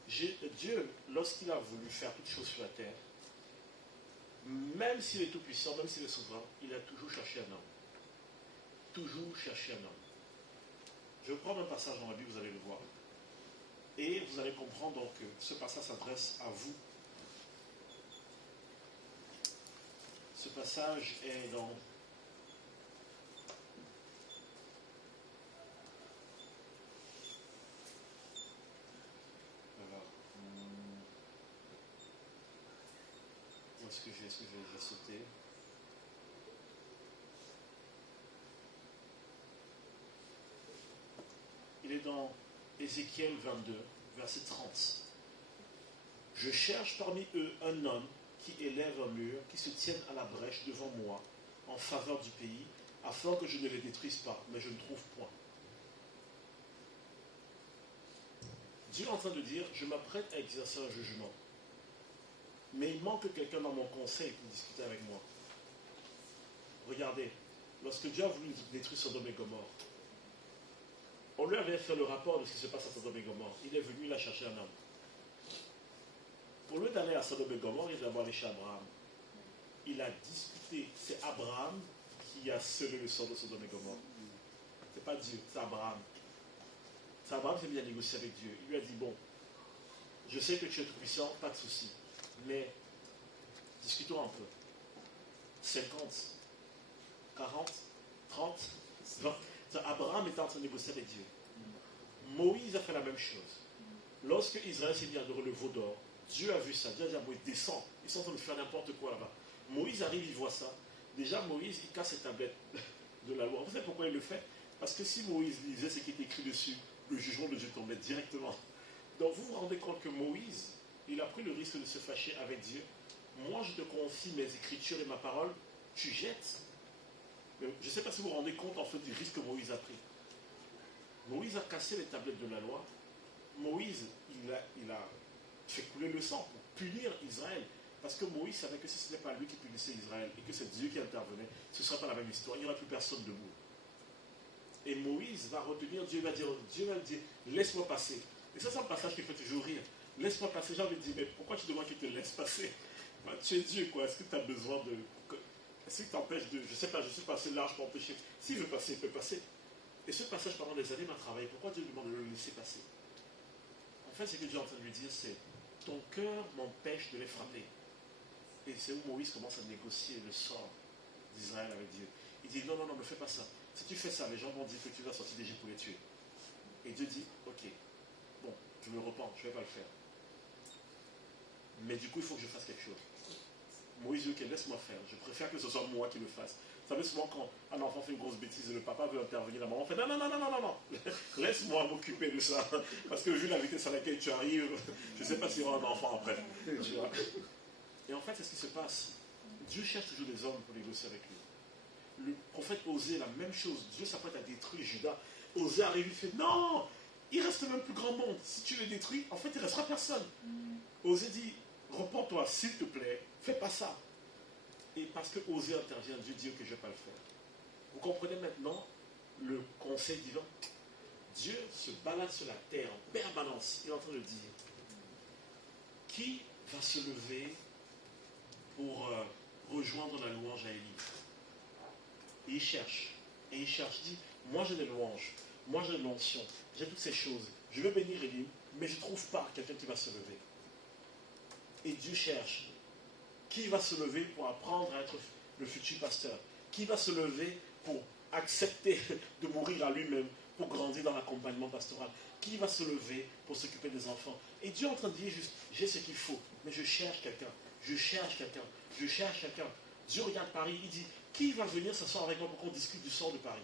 Dieu, lorsqu'il a voulu faire toutes choses sur la terre, même s'il est tout puissant, même s'il est souverain, il a toujours cherché un homme. Toujours cherché un homme. Je vais prendre un passage dans la Bible, vous allez le voir. Et vous allez comprendre donc que ce passage s'adresse à vous. Ce passage est dans Est-ce que j'ai sauté? Il est dans Ézéchiel 22, verset 30. Je cherche parmi eux un homme qui élève un mur, qui se tienne à la brèche devant moi, en faveur du pays, afin que je ne les détruise pas, mais je ne trouve point. Dieu est en train de dire, je m'apprête à exercer un jugement. Mais il manque quelqu'un dans mon conseil pour discuter avec moi. Regardez, lorsque Dieu a voulu détruire Sodome et Gomorrhe, on lui avait fait le rapport de ce qui se passe à Sodome et Gomorrhe. Il est venu, il a cherché un homme. Pour lui d'aller à Sodome et Gomorrhe, il est d'abord allé chez Abraham. Il a discuté. C'est Abraham qui a scellé le sort de Sodome et Gomorrhe. C'est pas Dieu, c'est Abraham. C'est Abraham qui s'est mis à négocier avec Dieu. Il lui a dit, bon, je sais que tu es tout puissant, pas de souci. Mais, discutons un peu. 50, 40, 30, 20. Abraham était en train de négocier avec Dieu. Moïse a fait la même chose. Lorsque Israël s'est mis à adorer le veau d'or, Dieu a vu ça. Dieu a dit à Moïse, descends. Ils sont en train de faire n'importe quoi là-bas. Moïse arrive, il voit ça. Déjà, Moïse, il casse ses tablettes de la loi. Vous savez pourquoi il le fait? Parce que si Moïse lisait ce qui est écrit dessus, le jugement de Dieu tombait directement. Donc vous vous rendez compte que Moïse, il a pris le risque de se fâcher avec Dieu. Moi, je te confie mes écritures et ma parole, tu jettes. Mais je ne sais pas si vous vous rendez compte en fait du risque que Moïse a pris. Moïse a cassé les tablettes de la loi. Moïse, il a fait couler le sang pour punir Israël. Parce que Moïse savait que si ce n'est pas lui qui punissait Israël et que c'est Dieu qui intervenait, ce ne sera pas la même histoire. Il n'y aura plus personne debout. Et Moïse va retenir, Dieu va dire, laisse-moi passer. Et ça, c'est un passage qui fait toujours rire. Laisse-moi passer. J'ai envie de dire, mais pourquoi tu demandes qu'il te laisse passer? Tu es Dieu, quoi. Est-ce que tu as besoin de... Est-ce qu'il t'empêche de... Je ne sais pas, je suis passé large pour empêcher. S'il veut passer, il peut passer. Et ce passage, pendant des années, m'a travaillé. Pourquoi Dieu lui demande de le laisser passer? En fait, ce que Dieu est en train de lui dire, c'est ton cœur m'empêche de les frapper. Et c'est où Moïse commence à négocier le sort d'Israël avec Dieu. Il dit, non, ne fais pas ça. Si tu fais ça, les gens vont dire que tu vas sortir d'Égypte pour les tuer. Et Dieu dit, ok, bon, je me repens, je ne vais pas le faire. Mais du coup, il faut que je fasse quelque chose. Moïse dit, ok, laisse-moi faire. Je préfère que ce soit moi qui le fasse. Vous savez, souvent quand un enfant fait une grosse bêtise et le papa veut intervenir, la maman fait, non, laisse-moi m'occuper de ça. Parce que vu la vitesse à laquelle tu arrives, je ne sais pas s'il y aura un enfant après. Tu vois. Et en fait, c'est ce qui se passe. Dieu cherche toujours des hommes pour négocier avec lui. Le prophète Osée, la même chose. Dieu s'apprête à détruire Juda. Osée arrive, il fait, non, il reste même plus grand monde. Si tu le détruis, en fait, il ne restera personne. Osée dit, repends-toi, s'il te plaît, fais pas ça. Et parce que Osée intervient, Dieu dit que je ne vais pas le faire. Vous comprenez maintenant le conseil divin? Dieu se balade sur la terre en permanence. Il est en train de dire, qui va se lever pour rejoindre la louange à Élie? Et il cherche, il dit, moi j'ai des louanges, moi j'ai de l'onction, j'ai toutes ces choses, je veux bénir Élie, mais je ne trouve pas quelqu'un qui va se lever. Et Dieu cherche, qui va se lever pour apprendre à être le futur pasteur? Qui va se lever pour accepter de mourir à lui-même, pour grandir dans l'accompagnement pastoral? Qui va se lever pour s'occuper des enfants? Et Dieu est en train de dire juste, j'ai ce qu'il faut, mais je cherche quelqu'un, je cherche quelqu'un. Dieu regarde Paris, il dit, qui va venir s'asseoir avec moi pour qu'on discute du sort de Paris?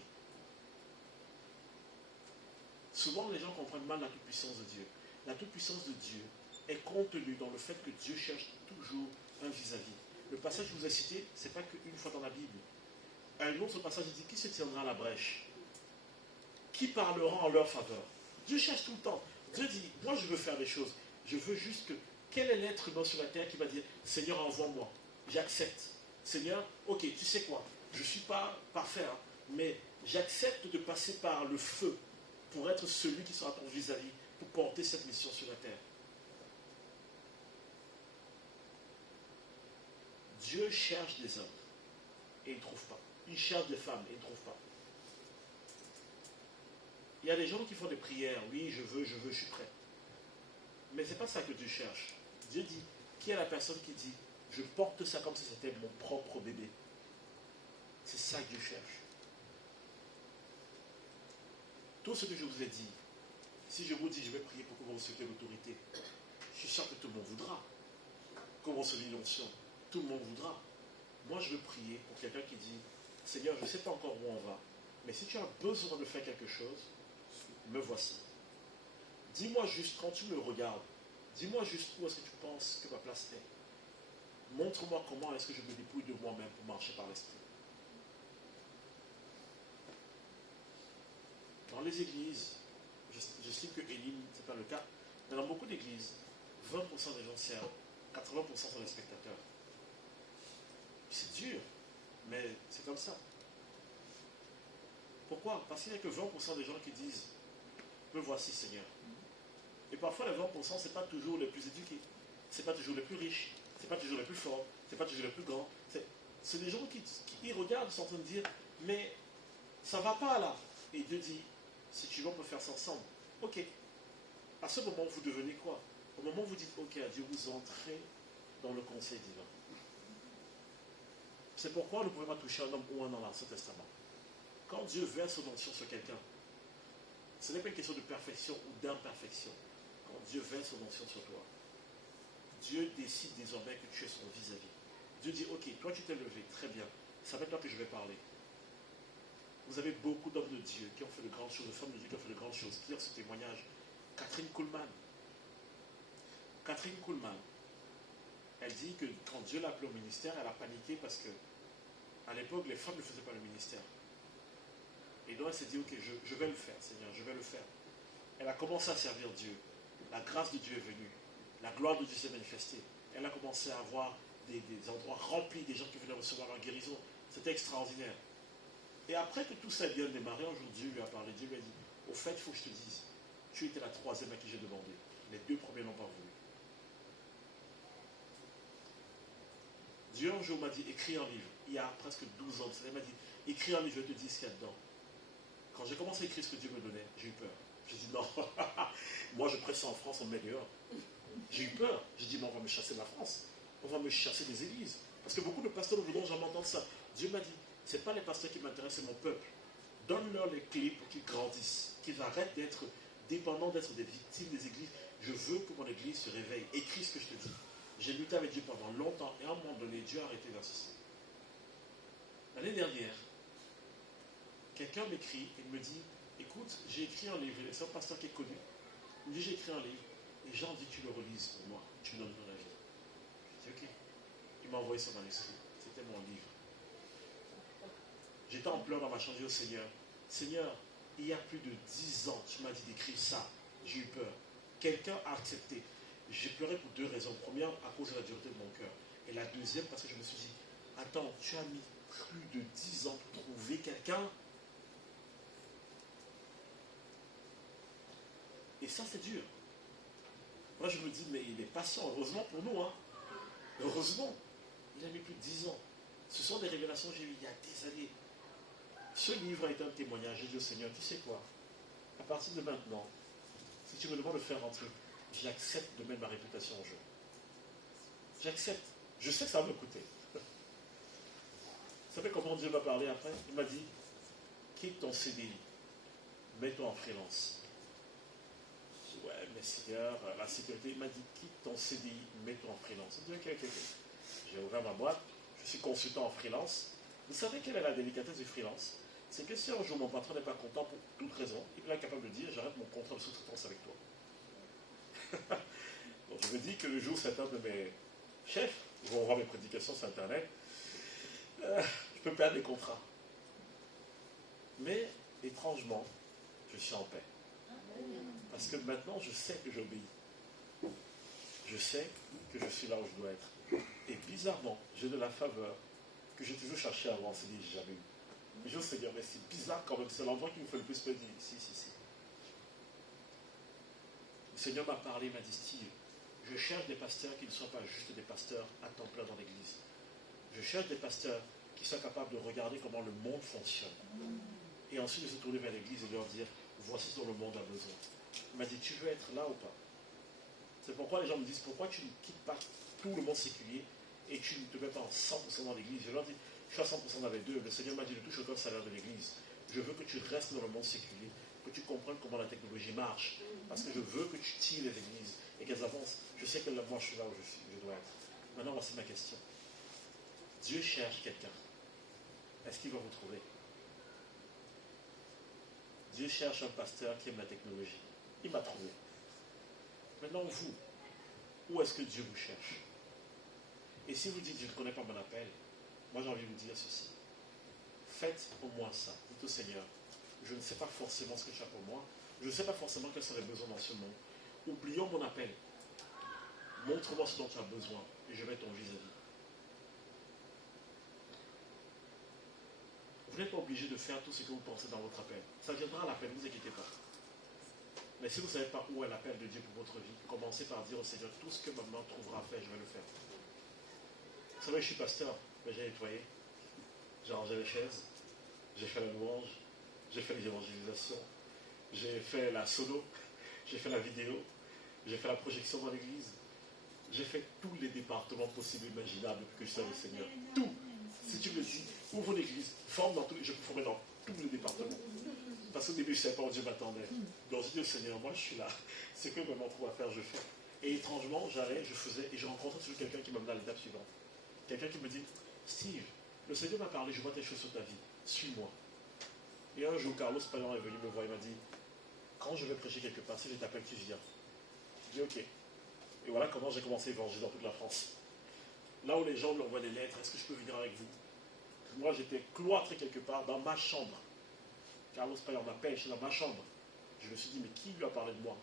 Souvent, les gens comprennent mal la toute-puissance de Dieu. La toute-puissance de Dieu est contenue dans le fait que Dieu cherche toujours un vis-à-vis. Le passage que je vous ai cité, ce n'est pas qu'une fois dans la Bible. Un autre passage dit, qui se tiendra à la brèche? Qui parlera en leur faveur? Dieu cherche tout le temps. Dieu dit, moi je veux faire des choses. Je veux juste que, quel est l'être humain sur la terre qui va dire, Seigneur, envoie-moi. J'accepte. Seigneur, ok, tu sais quoi? Je ne suis pas parfait, hein, mais j'accepte de passer par le feu pour être celui qui sera ton vis-à-vis, pour porter cette mission sur la terre. Dieu cherche des hommes et il ne trouve pas. Il cherche des femmes et il ne trouve pas. Il y a des gens qui font des prières, oui, je veux, je suis prêt. Mais ce n'est pas ça que Dieu cherche. Dieu dit, qui est la personne qui dit, je porte ça comme si c'était mon propre bébé? C'est ça que Dieu cherche. Tout ce que je vous ai dit, si je vous dis, je vais prier pour que vous receviez l'autorité, je suis sûr que tout le monde voudra. Que vous receviez l'onction, tout le monde voudra. Moi, je veux prier pour quelqu'un qui dit, Seigneur, je ne sais pas encore où on va, mais si tu as besoin de faire quelque chose, me voici. Dis-moi juste, quand tu me regardes, dis-moi juste où est-ce que tu penses que ma place est. Montre-moi comment est-ce que je me dépouille de moi-même pour marcher par l'esprit. Dans les églises, je sais que Éline, ce n'est pas le cas, mais dans beaucoup d'églises, 20% des gens servent, 80% sont des spectateurs. C'est dur, mais c'est comme ça. Pourquoi? Parce qu'il n'y a que 20% des gens qui disent, me voici Seigneur. Et parfois les 20%, ce n'est pas toujours les plus éduqués, ce n'est pas toujours les plus riches, ce n'est pas toujours les plus forts, ce n'est pas toujours les plus grands. C'est des gens qui y regardent, sont en train de dire, mais ça ne va pas là. Et Dieu dit, si tu veux, on peut faire ça ensemble. Ok. À ce moment, vous devenez quoi? Au moment où vous dites, ok, à Dieu, vous entrez dans le conseil divin. C'est pourquoi nous ne pouvons pas toucher un homme ou un dans l'Ancien Testament. Quand Dieu verse son onction sur quelqu'un, ce n'est pas une question de perfection ou d'imperfection. Quand Dieu verse son onction sur toi, Dieu décide désormais que tu es son vis-à-vis. Dieu dit, ok, toi tu t'es levé, très bien, c'est avec toi que je vais parler. Vous avez beaucoup d'hommes de Dieu qui ont fait de grandes choses, de femmes de Dieu qui ont fait de grandes choses, qui ont ce témoignage. Catherine Kuhlman. Catherine Kuhlman, elle dit que quand Dieu l'a appelée au ministère, elle a paniqué parce que à l'époque, les femmes ne faisaient pas le ministère. Et donc elle s'est dit, ok, je vais le faire, Seigneur, je vais le faire. Elle a commencé à servir Dieu. La grâce de Dieu est venue. La gloire de Dieu s'est manifestée. Elle a commencé à avoir des endroits remplis, des gens qui venaient recevoir leur guérison. C'était extraordinaire. Et après que tout ça ait bien démarré, un jour Dieu lui a parlé, Dieu lui a dit, au fait, il faut que je te dise, tu étais la troisième à qui j'ai demandé. Les deux premiers n'ont pas voulu. Dieu un jour m'a dit, écris un livre. Il y a presque 12 ans, il m'a dit, écris un livre, je te dis ce qu'il y a dedans. Quand j'ai commencé à écrire ce que Dieu me donnait, j'ai eu peur. J'ai dit non, moi je prêche ça en France, on me met dehors. J'ai eu peur. J'ai dit, mais on va me chasser de la France. On va me chasser des églises. Parce que beaucoup de pasteurs aujourd'hui, j'en entends ça. Dieu m'a dit, ce n'est pas les pasteurs qui m'intéressent, c'est mon peuple. Donne-leur les clés pour qu'ils grandissent, qu'ils arrêtent d'être dépendants, d'être des victimes des églises. Je veux que mon église se réveille. Écris ce que je te dis. J'ai lutté avec Dieu pendant longtemps et à un moment donné, Dieu a arrêté d'insister. L'année dernière, quelqu'un m'écrit et me dit, écoute, j'ai écrit un livre, c'est un pasteur qui est connu. Il me dit, j'ai écrit un livre et j'ai envie que tu le relises pour moi, tu me donnes ton avis. Je dis, ok. Il m'a envoyé ça dans l'esprit. C'était mon livre. J'étais en pleurs dans ma chambre, je dis au Seigneur, Seigneur, il y a plus de 10 ans, tu m'as dit d'écrire ça. J'ai eu peur. Quelqu'un a accepté. J'ai pleuré pour deux raisons. Première, à cause de la dureté de mon cœur. Et la deuxième, parce que je me suis dit, attends, tu as mis plus de 10 ans pour trouver quelqu'un. Et ça, c'est dur. Moi, je me dis, mais il est patient. Heureusement pour nous, hein. Heureusement. Il a mis plus de 10 ans. Ce sont des révélations que j'ai eues il y a des années. Ce livre a été un témoignage. J'ai dit au Seigneur, tu sais quoi? À partir de maintenant, si tu me demandes de faire un truc, j'accepte de mettre ma réputation en jeu. J'accepte. Je sais que ça va me coûter. Vous savez comment Dieu m'a parlé après? Il m'a dit, quitte ton CDI, mets-toi en freelance. Je dis, ouais, mais Seigneur, la sécurité, il m'a dit, quitte ton CDI, mets-toi en freelance. J'ai dit, ok. J'ai ouvert ma boîte, je suis consultant en freelance. Vous savez quelle est la délicatesse du freelance? C'est que si un jour mon patron n'est pas content pour toute raison, il est capable de dire, j'arrête mon contrat de sous-traitance avec toi. Donc je me dis que le jour où certains de mes chefs vont voir mes prédications sur Internet, je peux perdre des contrats. Mais, étrangement, je suis en paix. Parce que maintenant, je sais que j'obéis. Je sais que je suis là où je dois être. Et bizarrement, j'ai de la faveur que j'ai toujours cherché à avoir, c'est dit, j'ai jamais eu. Mais je sais dire, mais c'est bizarre quand même, c'est l'endroit qui me fait le plus me dire, si. Le Seigneur m'a parlé, il m'a dit, Steve, je cherche des pasteurs qui ne soient pas juste des pasteurs à temps plein dans l'église. Je cherche des pasteurs qui soient capables de regarder comment le monde fonctionne. Et ensuite de se tourner vers l'église et de leur dire, voici ce dont le monde a besoin. Il m'a dit, tu veux être là ou pas? C'est pourquoi les gens me disent, pourquoi tu ne quittes pas tout le monde séculier et tu ne te mets pas en 100% dans l'église? Je leur dis, je suis à 100% dans les deux. Le Seigneur m'a dit, ne touche aucun salaire de l'église. Je veux que tu restes dans le monde séculier, que tu comprennes comment la technologie marche. Parce que je veux que tu tires les églises et qu'elles avancent. Je sais que moi, je suis là où je dois être. Maintenant, voici ma question. Dieu cherche quelqu'un. Est-ce qu'il va vous trouver? Dieu cherche un pasteur qui aime la technologie. Il m'a trouvé. Maintenant, vous, où est-ce que Dieu vous cherche? Et si vous dites, je ne connais pas mon appel, moi j'ai envie de vous dire ceci. Faites au moins ça. Dites au Seigneur, je ne sais pas forcément ce que tu as pour moi. Je ne sais pas forcément quels sont les besoins dans ce monde. Oublions mon appel. Montre-moi ce dont tu as besoin et je vais ton vis-à-vis. Vous n'êtes pas obligé de faire tout ce que vous pensez dans votre appel. Ça viendra à l'appel, ne vous inquiétez pas. Mais si vous ne savez pas où est l'appel de Dieu pour votre vie, commencez par dire au Seigneur, tout ce que ma main trouvera à faire, je vais le faire. Vous savez, je suis pasteur, mais j'ai nettoyé, j'ai rangé les chaises, j'ai fait la louange, j'ai fait les évangélisations, j'ai fait la solo, j'ai fait la vidéo, j'ai fait la projection dans l'église, j'ai fait tous les départements possibles et imaginables depuis que je suis avec le Seigneur. Tout. Si tu me dis, ouvre l'église, forme dans tous les, je peux former dans tous les départements. Parce qu'au début, je ne savais pas où Dieu m'attendait. Donc je dis au Seigneur, moi je suis là. Ce que je me trouve à faire, je fais. Et étrangement, j'allais, je faisais, et je rencontrais toujours quelqu'un qui m'amenait à l'étape suivante. Quelqu'un qui me dit, Steve, le Seigneur m'a parlé, je vois tes choses sur ta vie, suis-moi. Et un jour, Carlos Payan est venu me voir, il m'a dit, quand je vais prêcher quelque part, si je t'appelle, tu viens. Je dis, ok. Et voilà comment j'ai commencé à évangéliser dans toute la France. Là où les gens lui envoient des lettres, est-ce que je peux venir avec vous? Moi, j'étais cloîtré quelque part dans ma chambre. Carlos Payan m'appelle, je suis dans ma chambre. Je me suis dit, mais qui lui a parlé de moi?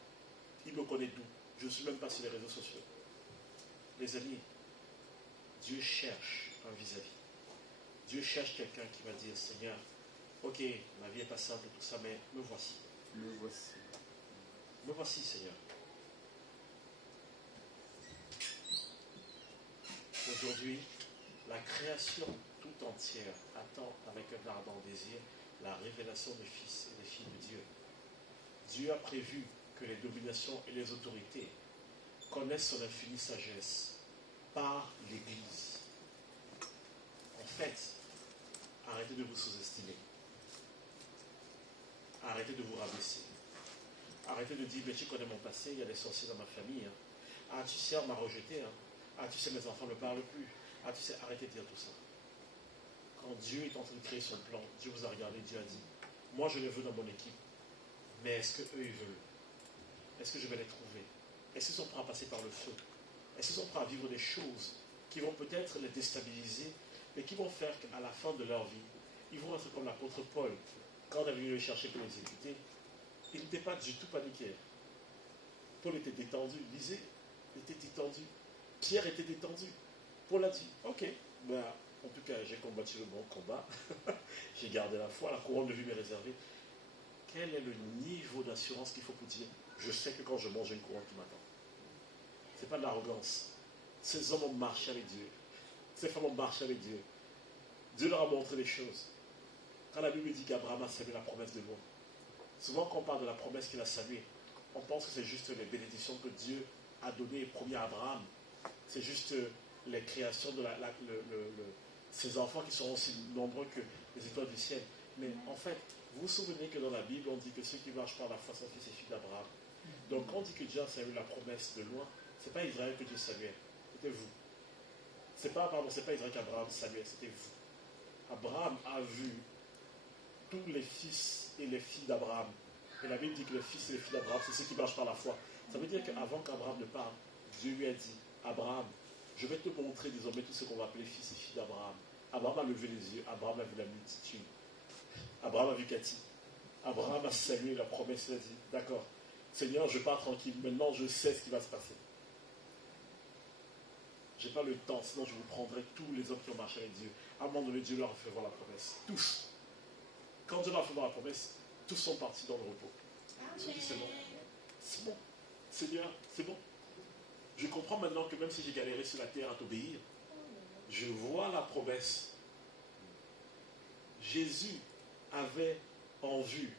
Il me connaît d'où? Je ne suis même pas sur les réseaux sociaux. Les amis, Dieu cherche un vis-à-vis. Dieu cherche quelqu'un qui va dire, Seigneur, ok, ma vie n'est pas simple, tout ça, mais me voici. Me voici. Me voici, Seigneur. Aujourd'hui, la création tout entière attend avec un ardent désir la révélation des fils et des filles de Dieu. Dieu a prévu que les dominations et les autorités connaissent son infinie sagesse par l'Église. En fait, arrêtez de vous sous-estimer. Arrêtez de vous rabaisser. Arrêtez de dire, mais tu connais mon passé, il y a des sorciers dans ma famille. Hein. Ah, tu sais, on m'a rejeté. Hein. Ah, tu sais, mes enfants ne me parlent plus. Ah, tu sais, arrêtez de dire tout ça. Quand Dieu est en train de créer son plan, Dieu vous a regardé, Dieu a dit, moi je les veux dans mon équipe, mais est-ce qu'eux ils veulent? Est-ce que je vais les trouver? Est-ce qu'ils sont prêts à passer par le feu? Est-ce qu'ils sont prêts à vivre des choses qui vont peut-être les déstabiliser, mais qui vont faire qu'à la fin de leur vie, ils vont être comme l'apôtre Paul. Quand on est venu les chercher pour les exécuter, il n'était pas du tout paniqué. Paul était détendu, lisez, il était détendu. Pierre était détendu. Paul a dit, ok, ben, en tout cas, j'ai combattu le bon combat, j'ai gardé la foi, la couronne de vie m'est réservée. Quel est le niveau d'assurance qu'il faut pour dire, je sais que quand je mange, j'ai une couronne qui m'attend. Ce n'est pas de l'arrogance. Ces hommes ont marché avec Dieu. Ces femmes ont marché avec Dieu. Dieu leur a montré les choses. Quand la Bible dit qu'Abraham a salué la promesse de loin, souvent quand on parle de la promesse qu'il a saluée, on pense que c'est juste les bénédictions que Dieu a données et promis à Abraham. C'est juste les créations de ces enfants qui seront aussi nombreux que les étoiles du ciel. Mais en fait, vous vous souvenez que dans la Bible, on dit que ceux qui marchent par la foi sont fils et filles d'Abraham. Donc quand on dit que Dieu a salué la promesse de loin, ce n'est pas Israël que Dieu saluait, c'était vous. C'est pas Israël qu'Abraham saluait, c'était vous. Abraham a vu tous les fils et les filles d'Abraham. Et la Bible dit que les fils et les filles d'Abraham, c'est ceux qui marchent par la foi. Ça veut dire qu'avant qu'Abraham ne parle, Dieu lui a dit, Abraham, je vais te montrer désormais tout ce qu'on va appeler fils et filles d'Abraham. Abraham a levé les yeux, Abraham a vu la multitude. Abraham a vu Cathy. Abraham a salué la promesse, il a dit, d'accord, Seigneur, je pars tranquille, maintenant je sais ce qui va se passer. Je n'ai pas le temps, sinon je vous prendrai tous les hommes qui ont marché avec Dieu. À un moment donné, Dieu leur a fait voir la promesse. Tous. Quand Dieu leur a fait voir la promesse, tous sont partis dans le repos. Ils ont dit, c'est bon. C'est bon. Seigneur, c'est bon. Je comprends maintenant que même si j'ai galéré sur la terre à t'obéir, je vois la promesse. Jésus avait en vue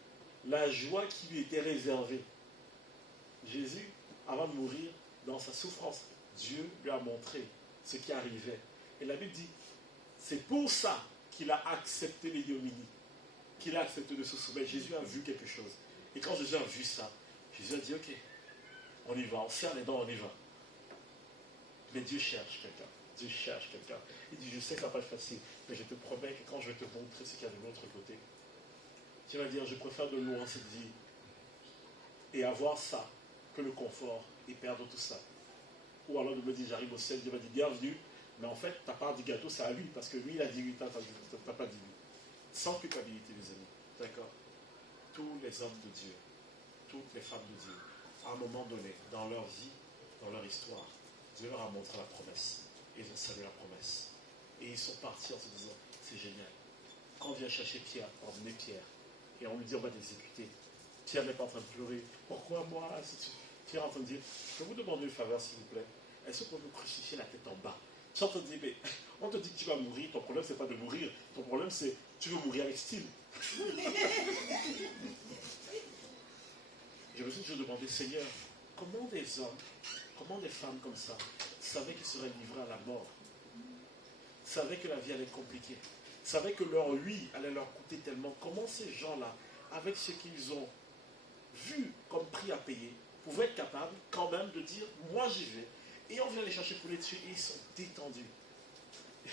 la joie qui lui était réservée. Jésus, avant de mourir, dans sa souffrance, Dieu lui a montré ce qui arrivait. Et la Bible dit, c'est pour ça qu'il a accepté l'ignominie, qu'il a accepté de se soumettre. Jésus a vu quelque chose. Et quand Jésus a vu ça, Jésus a dit, ok, on y va, on serre les dents, on y va. Mais Dieu cherche quelqu'un. Dieu cherche quelqu'un. Il dit, je sais que ça va pas être facile, mais je te promets que quand je vais te montrer ce qu'il y a de l'autre côté, tu vas dire, je préfère de loin cette vie et avoir ça que le confort et perdre tout ça. Ou alors de me dire, j'arrive au ciel, Dieu m'a dit, bienvenue, mais en fait, ta part du gâteau, c'est à lui, parce que lui, il a dit oui, t'as pas dit oui. Sans culpabilité, les amis. D'accord? Tous les hommes de Dieu, toutes les femmes de Dieu, à un moment donné, dans leur vie, dans leur histoire, Dieu leur a montré la promesse. Et ils ont salué la promesse. Et ils sont partis en se disant, c'est génial. Quand on vient chercher Pierre, on met Pierre, et on lui dit, on va l'exécuter. Pierre n'est pas en train de pleurer. Pourquoi moi? Pierre est en train de dire, je peux vous demander une faveur, s'il vous plaît. Est-ce qu'on peut me crucifier la tête en bas? Tu es en train de dire, mais on te dit que tu vas mourir. Ton problème, c'est pas de mourir. Ton problème, c'est tu veux mourir avec style. Je me suis toujours demandé, Seigneur, comment des hommes, comment des femmes comme ça savaient qu'ils seraient livrés à la mort, savaient que la vie allait être compliquée, savaient que leur oui allait leur coûter tellement. Comment ces gens-là, avec ce qu'ils ont vu comme prix à payer, pouvaient être capables quand même de dire, moi j'y vais. Et on vient les chercher pour les tuer et ils sont détendus.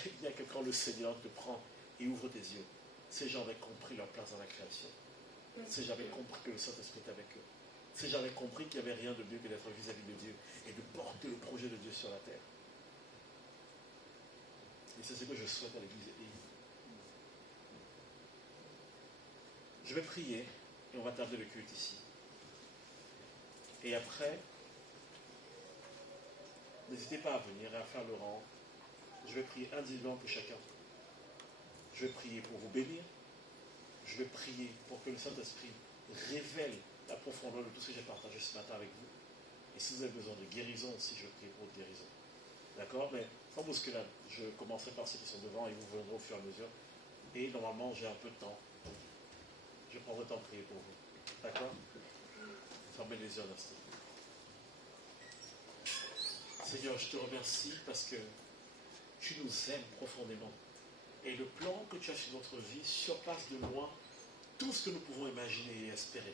Il y a que quand le Seigneur te prend et ouvre tes yeux, ces gens avaient compris leur place dans la création. Ces gens avaient compris que le Saint-Esprit était avec eux. Ces gens avaient compris qu'il n'y avait rien de mieux que d'être vis-à-vis de Dieu et de porter le projet de Dieu sur la terre. Et c'est ce que je souhaite à l'Église. Je vais prier et on va terminer le culte ici. Et après, n'hésitez pas à venir et à faire le rang. Je vais prier individuellement pour chacun. Je vais prier pour vous bénir. Je vais prier pour que le Saint-Esprit révèle la profondeur de tout ce que j'ai partagé ce matin avec vous. Et si vous avez besoin de guérison aussi, je vais prier pour votre guérison. D'accord? Mais sans bousculade, je commencerai par ceux qui sont devant et vous viendrez au fur et à mesure. Et normalement, j'ai un peu de temps. Je prendrai le temps de prier pour vous. D'accord? Fermez les yeux un instant. Seigneur, je te remercie parce que tu nous aimes profondément. Et le plan que tu as sur notre vie surpasse de loin tout ce que nous pouvons imaginer et espérer.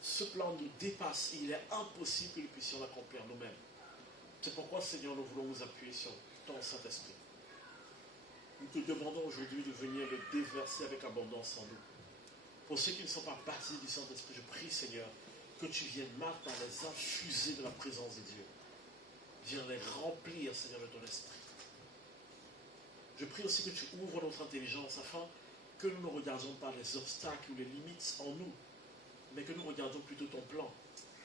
Ce plan nous dépasse et il est impossible que nous puissions l'accomplir nous-mêmes. C'est pourquoi, Seigneur, nous voulons nous appuyer sur ton Saint-Esprit. Nous te demandons aujourd'hui de venir le déverser avec abondance en nous. Pour ceux qui ne sont pas baptisés du Saint-Esprit, je prie, Seigneur, que tu viennes maintenant les infuser de la présence de Dieu. Viens les remplir, Seigneur, de ton esprit. Je prie aussi que tu ouvres notre intelligence afin que nous ne regardions pas les obstacles ou les limites en nous, mais que nous regardions plutôt ton plan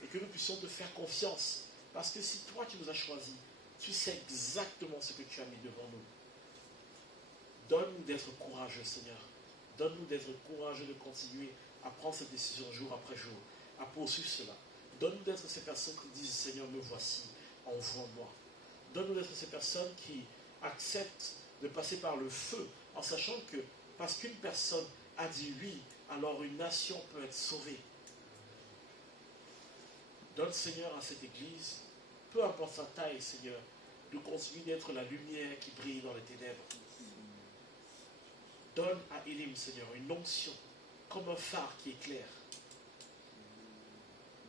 et que nous puissions te faire confiance. Parce que si toi tu nous as choisis, tu sais exactement ce que tu as mis devant nous. Donne-nous d'être courageux, Seigneur. Donne-nous d'être courageux de continuer à prendre cette décision jour après jour, à poursuivre cela. Donne-nous d'être ces personnes qui disent, Seigneur, me voici, envoie-moi. Donne-nous d'être ces personnes qui acceptent de passer par le feu, en sachant que parce qu'une personne a dit oui, alors une nation peut être sauvée. Donne, Seigneur, à cette église, peu importe sa taille, Seigneur, de continuer d'être la lumière qui brille dans les ténèbres. Donne à Elim, Seigneur, une onction, comme un phare qui éclaire.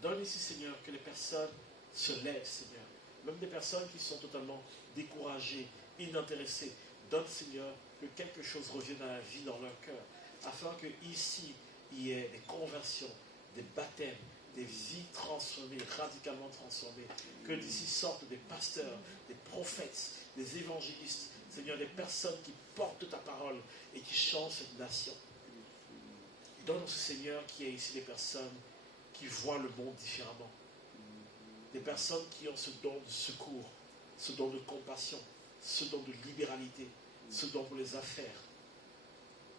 Donne ici, Seigneur, que les personnes se lèvent, Seigneur. Même des personnes qui sont totalement découragées, inintéressées. Donne, Seigneur, que quelque chose revienne à la vie dans leur cœur, afin que ici, il y ait des conversions, des baptêmes, des vies transformées, radicalement transformées. Que d'ici sortent des pasteurs, des prophètes, des évangélistes, Seigneur, des personnes qui portent ta parole et qui changent cette nation. Donne aussi, Seigneur, qu'il y ait ici des personnes qui voient le monde différemment. Des personnes qui ont ce don de secours, ce don de compassion, ce don de libéralité, ce don pour les affaires.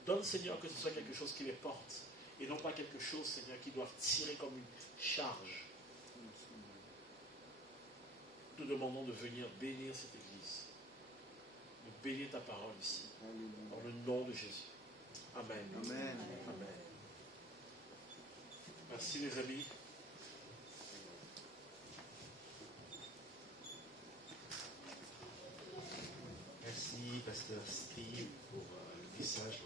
Donne, Seigneur, que ce soit quelque chose qui les porte et non pas quelque chose, Seigneur, qui doivent tirer comme une charge. Nous demandons de venir bénir cette église, de bénir ta parole ici, dans le nom de Jésus. Amen. Amen. Amen. Merci les amis. Merci, Pasteur Steve, pour le message.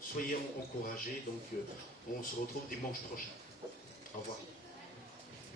Soyez encouragés. Donc, on se retrouve dimanche prochain. Au revoir.